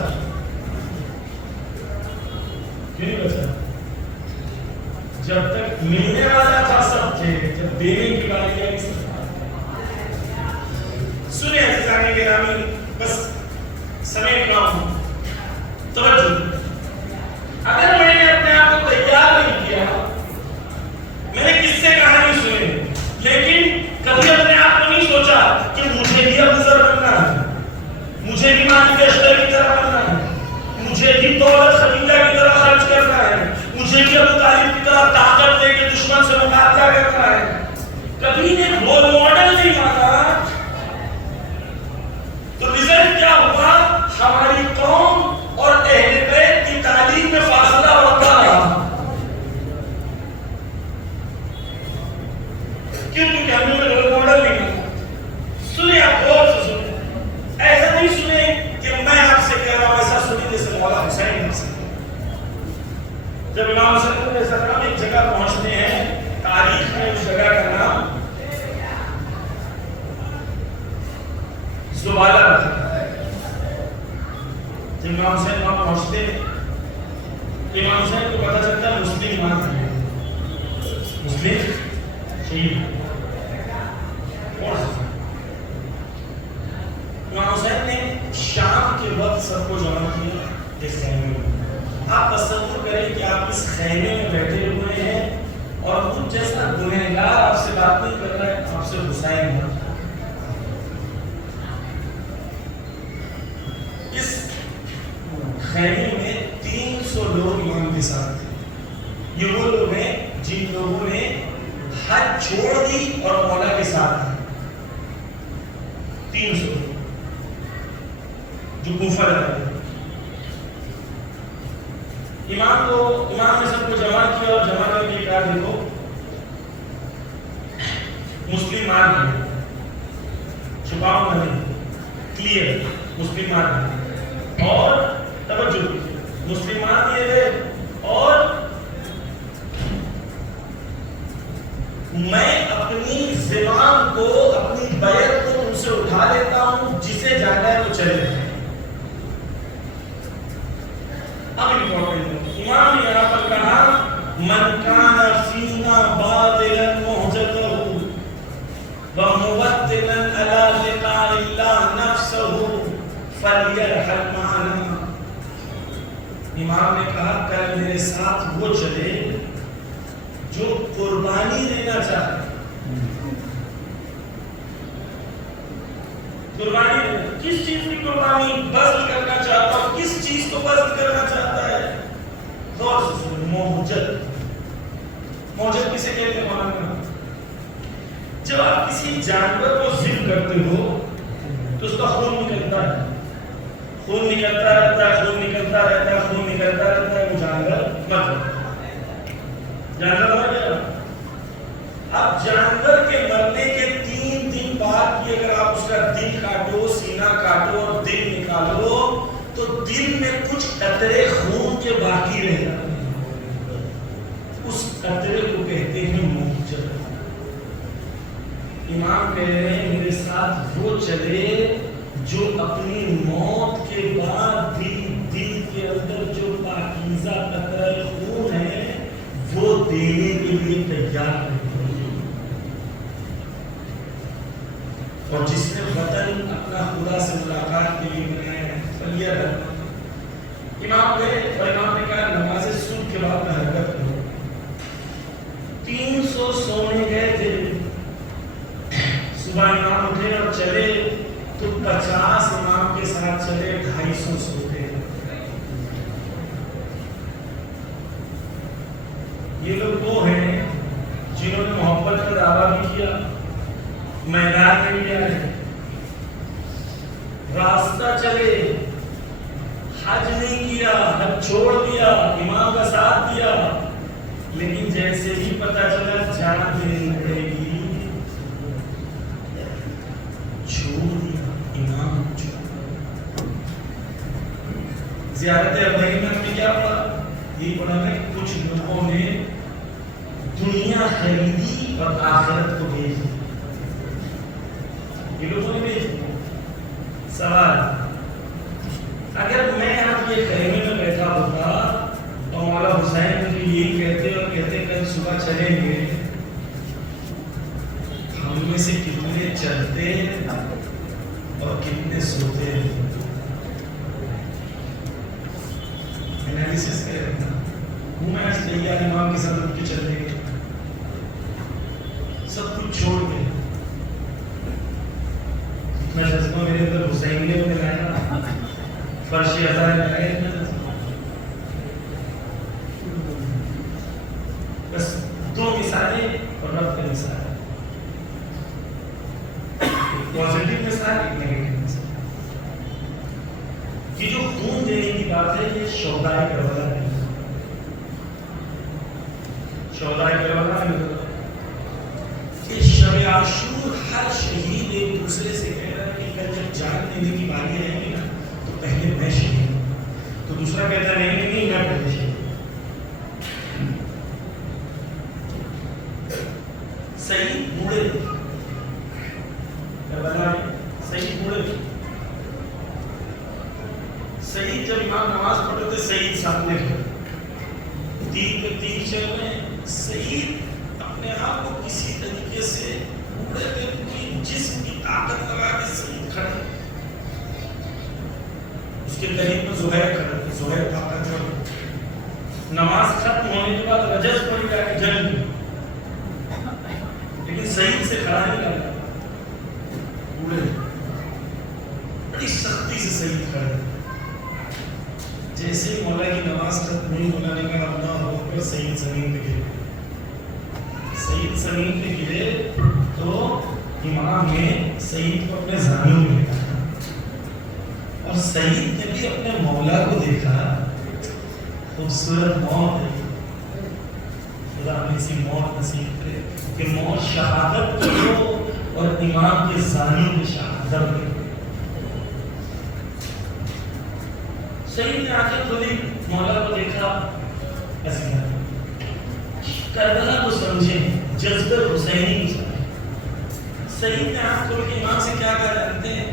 کیوں نہیں بچا؟ جب تک ملنے والا تھا سب تھے, جب دینے کی باری آئی سب. سنیں عزیزان گرامی, بس سمیٹ رہا ہوں, توجہ. اگر میں نے اپنے آپ کو تیار نہیں کیا, میں نے کس سے کہانی سنی لیکن کبھی اپنے آپ کو نہیں سوچا کہ مجھے بھی ابو ذر بننا ہے, مجھے بھی مالک اشتر کی طرح بننا ہے, مجھے بھی دولت خدیجہ کی طرح خرچ کرنا ہے, مجھے بھی ابو طالب کی طرح طاقت دے کے دشمن سے مقابلہ کرنا ہے. کبھی نے رول ماڈل نہیں مانا. تو رزلٹ کیا ہوا؟ ہماری قوم اور اہل بیت کی تعلیم میں فاصلہ بڑھتا رہا. کیوں؟ کیونکہ ہم نے رول ماڈل نہیں مانا. سنیں, آپ غور سے سنیں, ایسا نہیں سنیں کہ میں آپ سے کہہ رہا ہوں, ایسا سنیں جیسے مولا حسین سے. جب امام حسین علیہ السلام ایک جگہ پہنچتے ہیں, تاریخ میں اس جگہ کا نام زبالہ رکھا ہے. جب امام حسین وہاں پہنچتے ہیں, امام حسین کو پتہ چلتا ہے مسلم وہاں ہیں, مسلم شہید. امام حسین نے شام کے وقت سب کو جمع کیا اس خیمے میں. آپ تصور کریں کہ آپ اس خیمے میں بیٹھے ہوئے ہیں اور خود جیسا گنہگار آپ سے بات نہیں کر رہا ہے, آپ سے حسین ہے. اس خیمے میں 300 لوگ امام کے ساتھ تھے. یہ وہ لوگ ہیں جن لوگوں نے حج چھوڑ دی اور مولا کے ساتھ 300 جو کوفہ رہتا ہے. امام نے سب کو جمع کیا اور جمع کر کے کہا دیکھو مسلم مار ہے چھپاؤ نہیں کلیئر مسلم مار ہے اور توجہ مسلم مار دیے گئے اور میں اپنی زبان کو اپنی بیعت کو ان سے اٹھا لیتا ہوں جسے جانا ہے وہ چلے جائے. اب امپورٹنٹ امام نے یہاں پر کہا من کان فینا باطلا محجتہ ومبتلا علی لقاء اللہ نفسہ فلیرحل معنا. امام نے کہا کل میرے ساتھ وہ چلے جو قربانی دینا چاہتا ہے. قربانی کس چیز کی قربانی بذل کرنا چاہتا ہوں کس چیز کو بذل کرنا چاہتا ہے غور سے سنو. موجد کسے کہتے ہیں مولانا؟ جب آپ کسی جانور کو ذبح کرتے ہو تو اس کا خون نکلتا ہے خون نکلتا رہتا ہے خون نکلتا رہتا ہے خون نکلتا رہتا ہے وہ جانور مر جانور مر گیا. اب جانور کے مرنے کے 3 دن بعد بھی اگر آپ اس کا دل کاٹو سینہ کاٹو اور دل نکالو تو دل میں کچھ قطرے خون کے باقی رہ جاتے ہیں. اس قطرے کو کہتے ہیں موجد. امام کہہ رہے ہیں میرے ساتھ وہ چلے جو اپنی موت کے بعد بھی دل کے اندر جو پاکیزہ قطرہ خون ہے وہ دینے کے لیے تیار ہے اور جس نے وطن اپنا خدا سے ملاقات کے لیے بنایا ہے فلیہ رہا. امام گئے اور امام نے کہا نماز صبح کے بعد میں حرکت کرو. 300 سونے گئے تھے. صبح امام اٹھے اور چلے تو 50 امام کے ساتھ چلے 250 سو گئے. یہ لوگ وہ ہیں جنہوں نے محبت کا دعویٰ بھی کیا میدان میں بھی آئے راستہ چلے حج نہیں کیا حج چھوڑ دیا امام کا ساتھ دیا لیکن جیسے ہی پتا چلا جان دینی پڑے گی چھوڑ دیا امام چھوڑ. زیارت ابراہیم میں کیا پڑھا یہ پڑھا ہے کچھ لوگوں نے دنیا خریدی اور آخرت کو بھیج دی. یہ لوگوں نے بھیج دی. سوال اگر میں یہاں یہ خیمے میں بیٹھا ہوتا تو مولا حسین مجھے یہی کہتے اور کہتے کل صبح چلیں گے ہم میں سے کتنے چلتے اور کتنے سوتے ہیں انالیسس کرے ہوں میں آج تیار امام کے ساتھ اٹھ کے چلنے کے سب کچھ چھوڑ کے اتنا جذبہ میرے اندر حسین نے بنایا فرش عطا نے لگایا اتنا جذبہ. بس 2 مثالیں اور رب کا مثال پازیٹیو مثال ایک نیگیٹیو مثال. یہ جو خون دینے کی بات ہے یہ شہدائے کربلا ہے. شہدائے کربلا ہے کہ شب عاشور ہر شہید ایک دوسرے سے کہہ رہا ہے کہ کل جب جان دینے کی باری رہے گی نا تو پہلے میں شہید ہوں تو دوسرا کہتا ہے نہیں میں پہلے شہید. سعید بوڑھے کربلا میں سعید بوڑھے سعید جب امام نماز پڑھتے تھے سعید سامنے تیر پہ تیر چل رہے ہیں سعید اپنے آپ کو کسی طریقے سے بوڑھے پہ پوری جسم کی طاقت لگا کے سعید کھڑے. اس کے قریب میں زہیر کھڑے تھے. زہیر طاقت نماز ختم ہونے کے بعد رجز پڑی جا کے جنگ لیکن سعید سے کھڑا نہیں لگا. بوڑھے بڑی سختی سے سعید کھڑے. جیسے مولا کی نماز ختم ہوئی مولا نے کہا اللہ اکبر سعید زمین پہ گر سید زمین پہ گرے تو امام نے سید کو اپنے زانوں میں لکھا اور سید نے بھی اپنے مولا کو دیکھا. خوبصورت موت ہے, خدا ہمیں ایسی موت نصیب کرے کہ موت شہادت کی ہو اور امام کے زانوں میں شہادت کی. سید نے آنکھیں کھولی, مولا کو دیکھا, ایسی کربلا کو سمجھے, جذبہ حسینی کو سمجھے. سید نے آنکھ کھول کے امام سے کیا کہا جانتے ہیں؟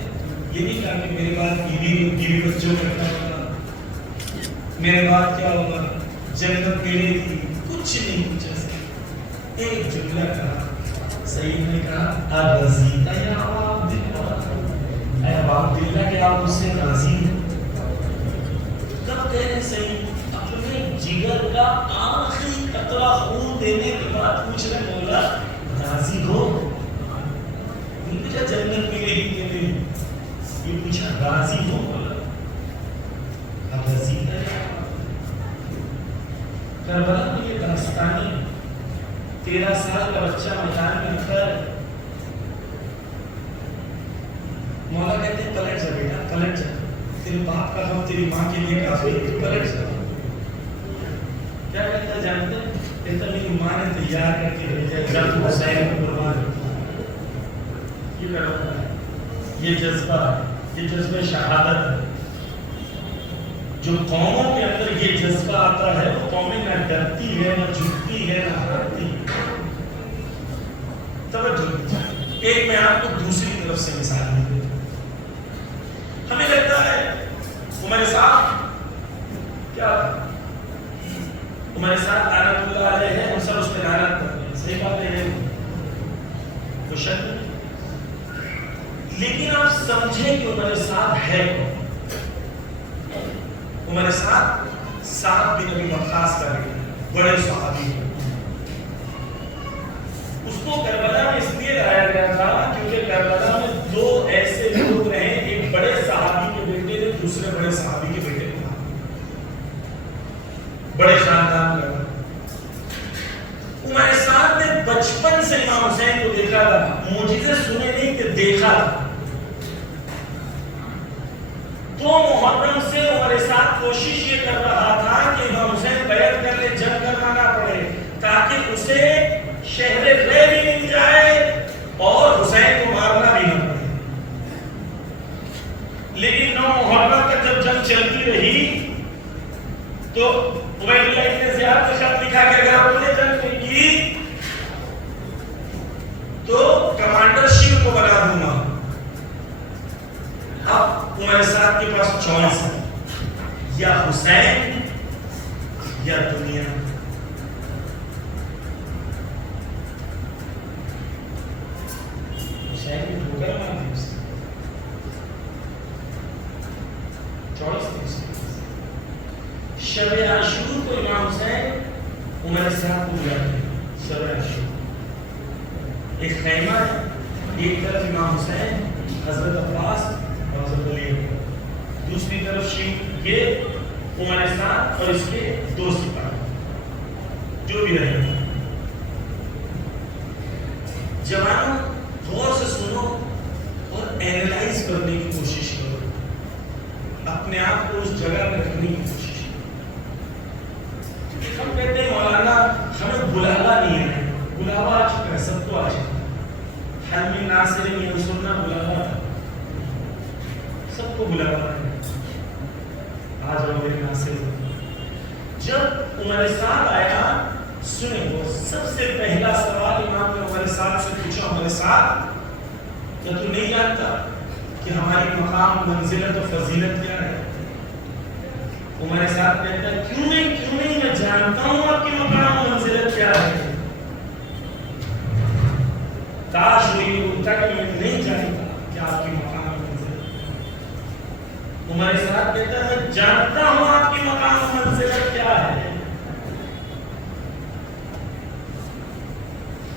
یہ نہیں کہا کہ میرے بعد بیوی بچوں کا کیا ہوگا, میرے بعد کیا ہوگا, جنت میرے تھی, کچھ نہیں پوچھا. ایک جملہ کہا, سید نے کہا ارضیت یا ابا عبداللہ, اے ابا عبداللہ کہ آپ اس سے راضی ہیں. کب کہہ رہے سید؟ اپنے جگر کا آخری قطرہ خون دینے کے بعد پوچھ رہے مولا راضی ہو. نہیں پوچھا جنت ملے گی کہ نہیں, یہ پوچھا راضی ہو مولا. اب راضی ہے. کربلا میں یہ داستانی 13 سال کا بچہ میدان میں کھڑا ہے. مولا کہتے ہیں پلٹ جا بیٹا, پلٹ جا, تیرے باپ کا غم تیری ماں کے لیے کافی ہے, پلٹ جا. کیا کہتا ہے جانتے ہیں؟ کہتا میری ماں نے تیار کر کے بھیجا ہے جب حسین کو قربان. یہ کرو, یہ جذبہ ہے, یہ جذبہ شہادت ہے. جو قوموں کے اندر یہ جذبہ آتا ہے وہ قومیں نہ ڈرتی ہے, نہ جھکتی ہے, نہ ہارتی ہے. توجہ. ایک میں آپ کو دوسری طرف سے مثال دے دیتا ہوں. ہمیں لگتا ہے عمر صاحب کیا تھا, عمر صاحب لعنت اللہ علیہ ہے, ہم سب اس پہ لعنت کرتے ہیں, صحیح بات ہے, تو شک نہیں. لیکن آپ سمجھیں کہ عمر صاحب ہے کون. عمر صاحب سعد بن ابی وقاص کا بیٹا, بڑے صحابی ہیں. اس کو کربلا میں اس لیے لایا گیا تھا کیونکہ کربلا میں 2 ایسے لوگ رہے, ایک بڑے صحابی کے بیٹے تھے, دوسرے بڑے صحابی کے بیٹے تھے, بڑے خاندان کا. عمر صاحب نے بچپن سے امام حسین کو دیکھا تھا, معجزے سنے نہیں کہ دیکھا تھا. تو محرم سے عمر صاحب کوشش یہ کر رہا تھا کہ امام حسین بیعت کر لے, جنگ کرنا نہ پڑے, تاکہ اسے شہر رے بھی مل جائے اور حسین کو مارنا بھی نہ پڑے. لیکن 9 محرم کا جب جنگ چلتی رہی تو عبید اللہ ابن زیاد نے خط لکھا کہ اگر آپ نے جنگ نہیں کی تو کمانڈر شیف کو بنا دوں گا. اب عمر صاحب کے پاس چوائس ہے, یا حسین یا دنیا. حسین بھی ٹھوکر مار دی اس نے, چوائس تھی اس کے پاس. شب عاشور کو امام حسین عمر صاحب کو بلاتے ہیں. شب عاشور ایک خیمہ ہے, ایک طرف امام حسین, حضرت عباس اور حضرت علی, دوسری طرف شیخ یہ عمر صاحب اور اس کے 2 سپاہی جو بھی رہے. جوانوں غور سے سنو اور اینالائز کرنے کی کوشش کرو, اپنے آپ کو اس جگہ میں رکھنے کی کوشش کرو. ہم کہتے ہیں مولانا ہمیں بلاوا نہیں ہے, بلاوا آ چکا ہے, سب کو آ چکا ہے. حلمی ناصر یہ سننا بلاوا تھا, سب کو بلاوا ہے, آ جاؤ میرے ناصر. جب عمر صاحب آیا, سنیں وہ سب سے پہلا سوال امام نے عمر صاحب سے پوچھا, عمر صاحب کیا تو نہیں جانتا کہ ہماری مقام منزلت و فضیلت کیا ہے؟ عمر صاحب کہتا ہے کیوں نہیں میں جانتا ہوں آپ کی مقام و منزلت کیا ہے. کاش مجھے ہوتا کہ میں نہیں جانتا کہ آپ کی مقام و منزلت. عمر صاحب کہتا ہے میں جانتا ہوں آپ کی مقام و منزلت کیا ہے.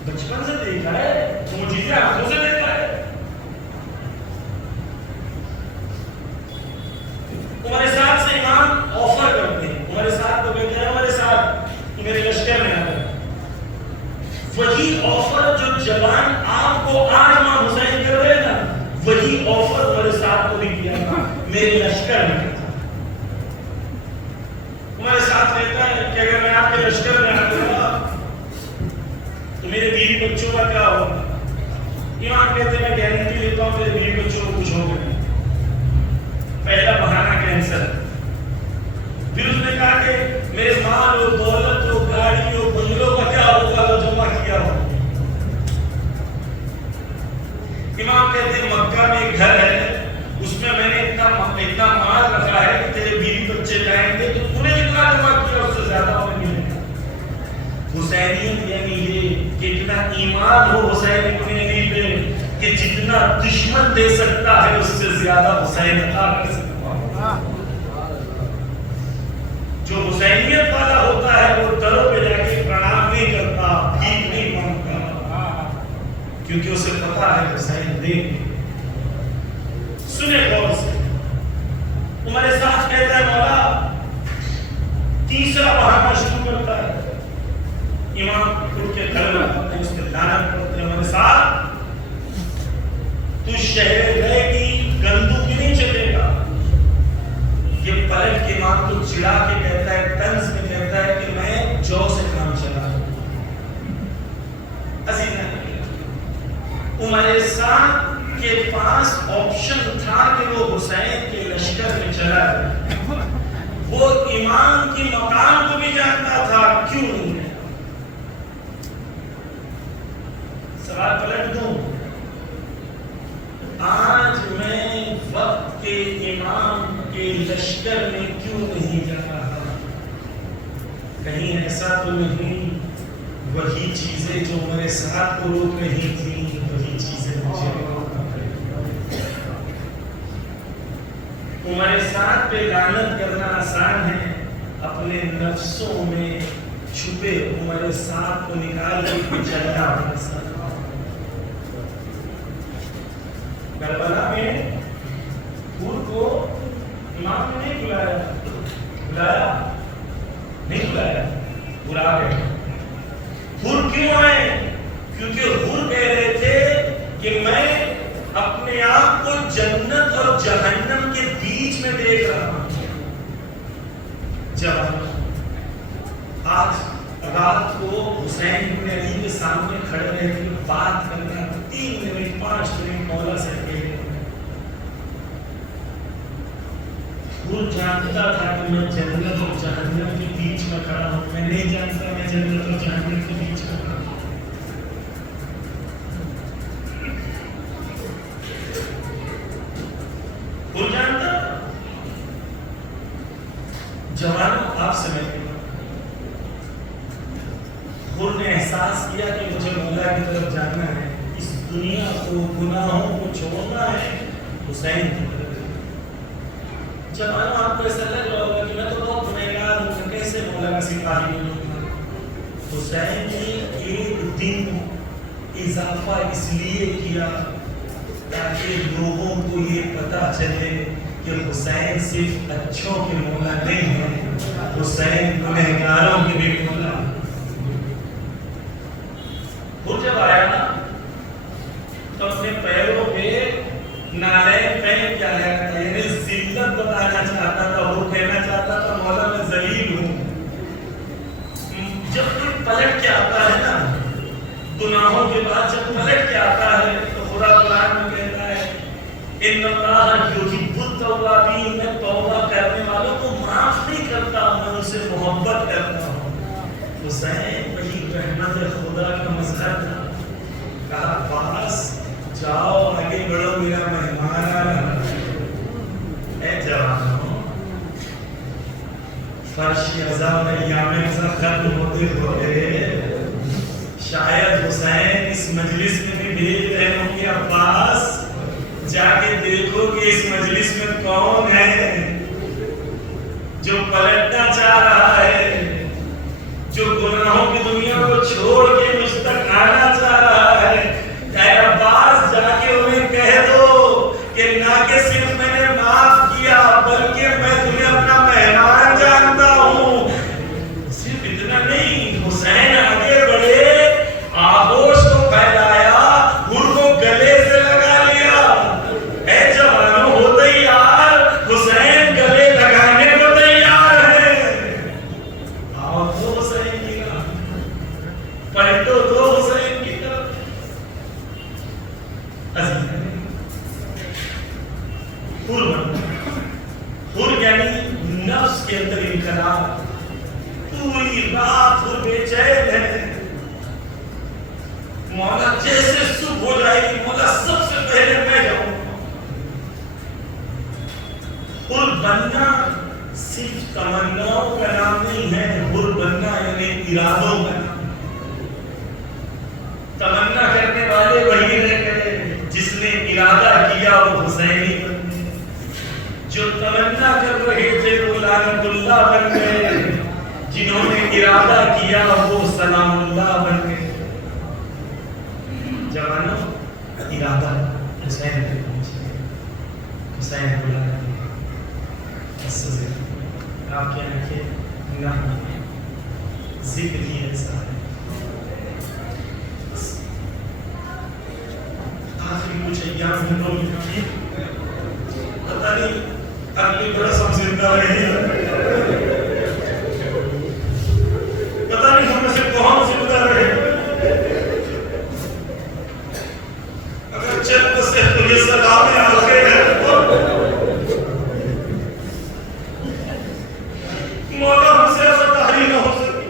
بچپن سے دیکھا ہے, معجزے آنکھوں سے دیکھا ہے. عمر صاحب سے امام آفر کرتے ہیں, عمر صاحب کو کہتے ہیں عمر صاحب تو میرے لشکر میں آ گئے, وہی آفر جو جوان آپ کو آج امام حسین کر رہے نا، وہی آفر میرے ساتھ کو بھی کیا تھا، میرے لشکر میں تھا۔ ہمارے ساتھ رہتا ہے کہ اگر میں آپ کے لشکر میں آ گیا تو میرے بیوی بچوں کا کیا ہوگا؟ امام کہتے ہیں میں گارنٹی لیتا ہوں میرے بیوی بچوں کو کچھ ہوگا۔ پہلا بہانہ کینسر۔ پھر اس نے کہا کہ میرے مال و دولت و گاڑی و بنگلوں کا کیا ہوگا جو جمع کیا ہو۔ امام کہتے ہیں مکہ میں ایک گھر ہے، اس میں میں نے اتنا مال رکھا ہے کہ تیرے بیوی بچے جائیں گے تو انہیں جتنا جمع کیا اس سے زیادہ ہمیں ملے گا۔ حسینیت یعنی یہ کہ اتنا ایمان ہو حسین ابن علی پہ کہ جتنا دشمن دے سکتا ہے اس سے زیادہ حسین عطا کر سکتا ہے۔ جو حسینیت والا ہوتا ہے وہ دروں پہ جا کے پرنام نہیں کرتا، بھیک نہیں مانگتا، کیونکہ اسے پتا ہے حسین دے۔ سنے غور سے، تمہارے ساتھ کہتا ہے مولا، تیسرا بہانہ شروع کرتا ہے۔ امام اٹھ کے کھڑے ہوتے ہیں، اس پہ لعنت پڑھتے ہیں، ہمارے ساتھ تو شہر گئے کی گندو کی نہیں چلے گا۔ یہ پلٹ کے امام کو چڑھا کے کہتا ہے، طنز میں کہتا ہے کہ میں جو سے کام چلا رہا ہوں۔ عزیز عمر سعد کے پاس آپشن تھا کہ وہ حسین کے لشکر میں چلا جائے، وہ امام کی مقام کو بھی جانتا تھا، کیوں نہیں ہے؟ سوال پلٹ دوں، آج میں وقت کے امام کے لشکر میں کیوں نہیں جا رہا؟ کہیں ایسا تو نہیں وہی چیزیں جو میرے ساتھ کو روک رہی تھی وہی چیزیں مجھے روک رہی؟ تمہارے ساتھ پہ لعنت کرنا آسان ہے، اپنے نفسوں میں چھپے تمہارے ساتھ کو نکال کے چلنا آسان۔ کربلا میں حور کو امام نے نہیں بلایا نہیں بلایا، بلا گئے۔ حور کیوں آئے؟ کیونکہ حور کہہ رہے تھے کہ میں اپنے آپ کو جنت اور جہنم کے بیچ میں دیکھ رہا ہوں۔ جب آج رات کو حسین ابن علی کے سامنے کھڑے رہ کے بات کرنا 3 منٹ 5 منٹ مولا سے کہے، وہ جانتا تھا کہ میں جنت اور جہنم کے بیچ میں کھڑا ہوں، میں نہیں جانتا میں جنت اور جہنم کے بیچ میں کھڑا ہوں۔ وہ جانتا جوانوں آپ سے میں خود نے احساس کیا کہ مجھے مولا کی طرف جانا ہے، اس دنیا کو گناہوں کو چھوڑنا ہے، حسین کی طرف۔ جوانوں آپ کو ایسا لگ رہا ہوگا کہ میں تو بہت گنہگار ہوں، میں کیسے مولا کا سپاہی بنوں گا؟ حسین نے ایک دن اضافہ اس لیے کیا تاکہ لوگوں کو یہ پتا چلے کہ حسین صرف اچھوں کے مولا نہیں ہے، حسین گنہگاروں کے بھی مولا۔ وہ جب آیا نا تو اپنے پیروں پہ نالین پہن کے آیا تھا، یعنی ذلت بتانا چاہتا تھا، وہ کہنا چاہتا تھا مولا میں ذلیل ہوں۔ جب کوئی پلٹ کے آتا ہے نا گناہوں کے بعد، جب پلٹ کے آتا ہے تو خدا قرآن میں کہتا ہے ان اللہ یحب التوابین، میں توبہ کرنے والوں کو معاف نہیں کرتا، میں ان سے محبت کرتا ہوں۔ حسین وہی رحمت خدا کا مظہر تھا۔ کہا پاس جاؤ آگے بڑھو، میرا مہمان آ رہا ہے۔ اے جوانوں، فرش ازاں میں ایام ازاں ختم ہوتے ہوئے شاید حسین اس مجلس میں بھی بھیج رہے ہوں گے، عباس جا کے دیکھو کہ اس مجلس میں کون ہے جو پلٹنا چاہ رہا ہے، جو گناہوں کی دنیا کو چھوڑ کے مجھ تک آنا چاہ رہا ہے۔ اے عباس جا کے انہیں کہہ دو کہ نہ کہ صرف میں نے معاف کیا بلکہ میں تمہیں اپنا مہمان جانتا ہوں۔ صرف اتنا نہیں، حسین آگے بڑھے، تمناؤں کا نام نہیں ہے حر بننا، یعنی ارادوں کا نام۔ تمنا کرنے والے وہی رہ گئے جس نے ارادہ کیا وہ حسینی بن گئے، جو تمنا کر رہے تھے وہ لعنت اللہ بن گئے، جنہوں نے ارادہ کیا وہ سلام اللہ بن گئے۔ جوانوں، ارادہ حسین پہ پہنچے، حسین بلا رہے آپ کیا رکھے نہ ذکر ہی ایسا ہے۔ آخری کچھ ایام میں لوگ لکھیں پتہ نہیں اگلی برس ہم زندہ رہے، پتہ نہیں ہم میں سے کون زندہ رہے۔ اگر چل بسے تو یہ سلام آخر ہے، مولا ہم سے ایسا تحریر نہ ہو سکی۔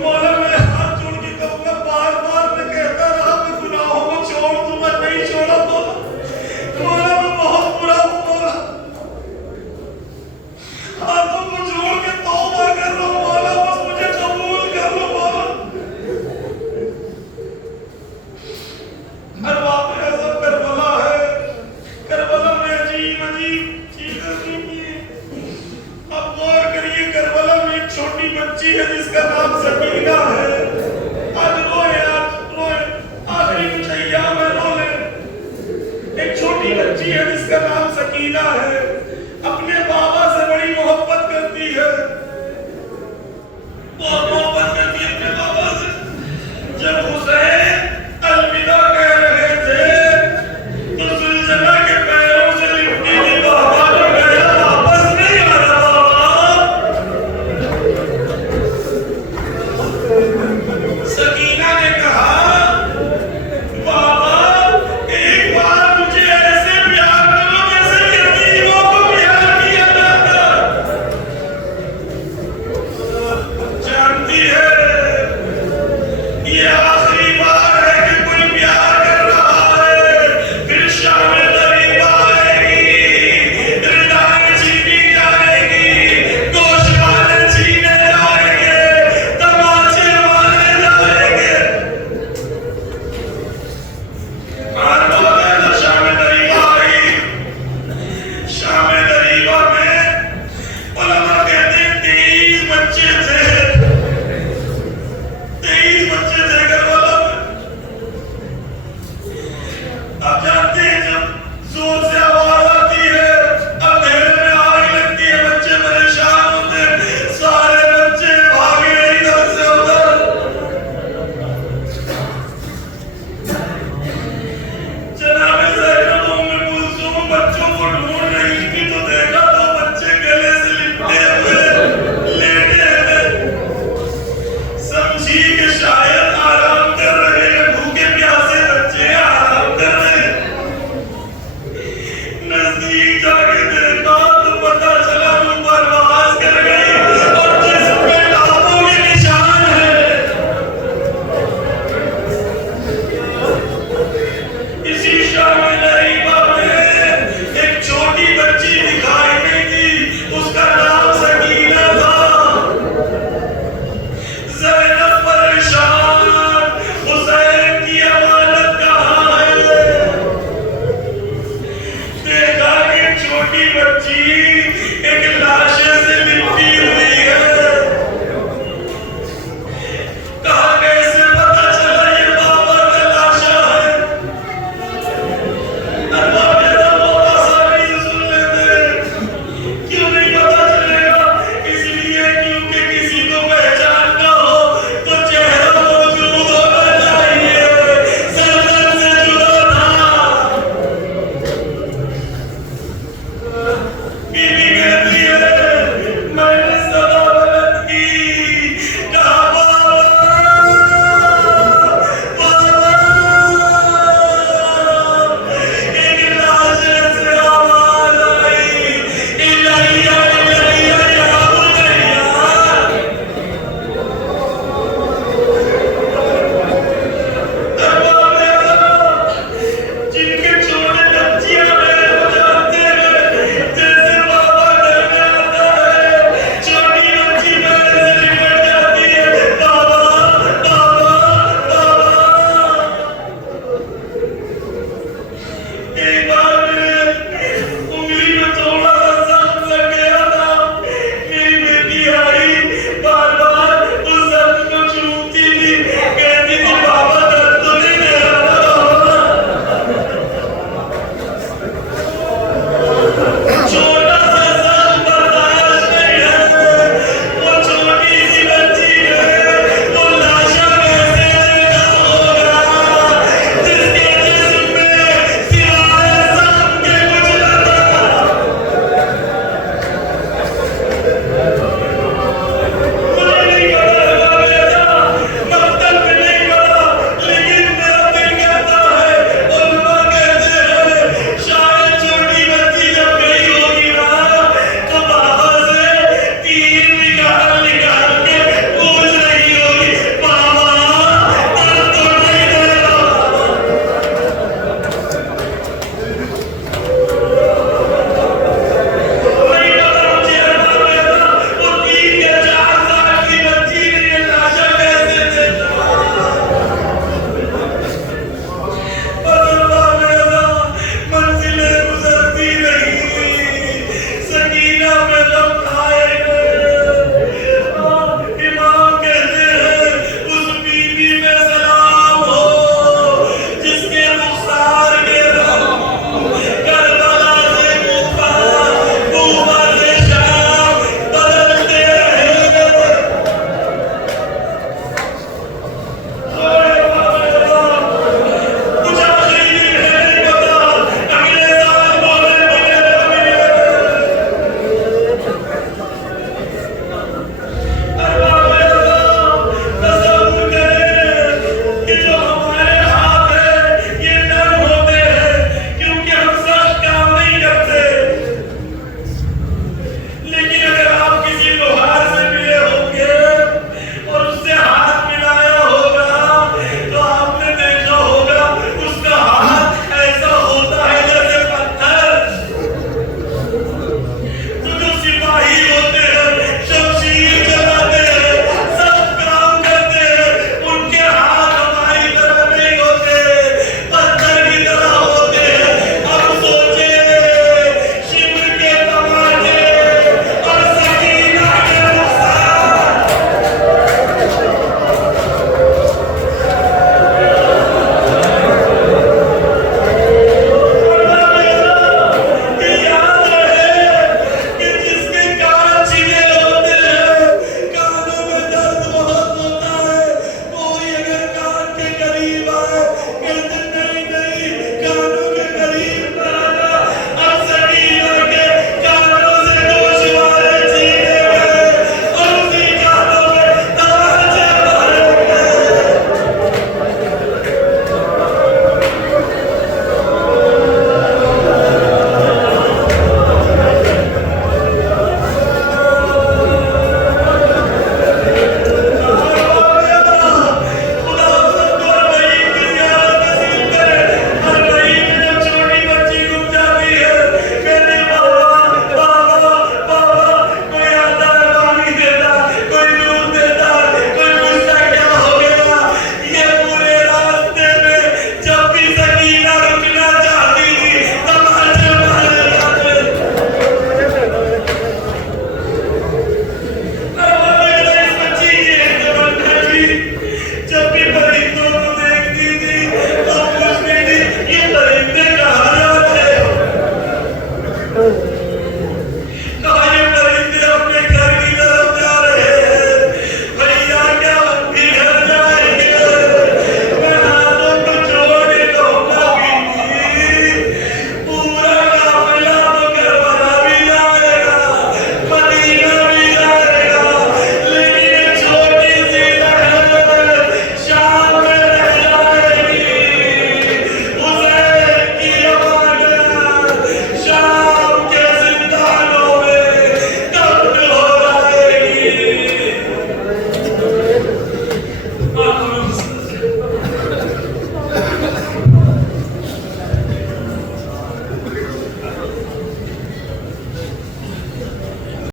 مولا میں ہاتھ جوڑ کے کہوں گا، بار بار میں کہتا رہا میں گناہوں کو چھوڑ دوں، میں نہیں چھوڑا مولا، مولا میں بہت برا ہوں مولا، ہاتھوں کو جوڑ کے توبہ کر رہا ہوں مولا، بس مجھے قبول کر لو مولا۔ ہر واقعہ ایسا کربلا ہے، کربلا میں عجیب عجیب چیزیں سنی ہیں۔ اب غور کریے، کربلا میں ایک چھوٹی بچی ہے جس کا نام سکینہ ہے۔ آج روئے، آج روئے، آخری کچھ ایام ہے رو لیں۔ ایک چھوٹی بچی ہے جس کا نام سکینہ ہے۔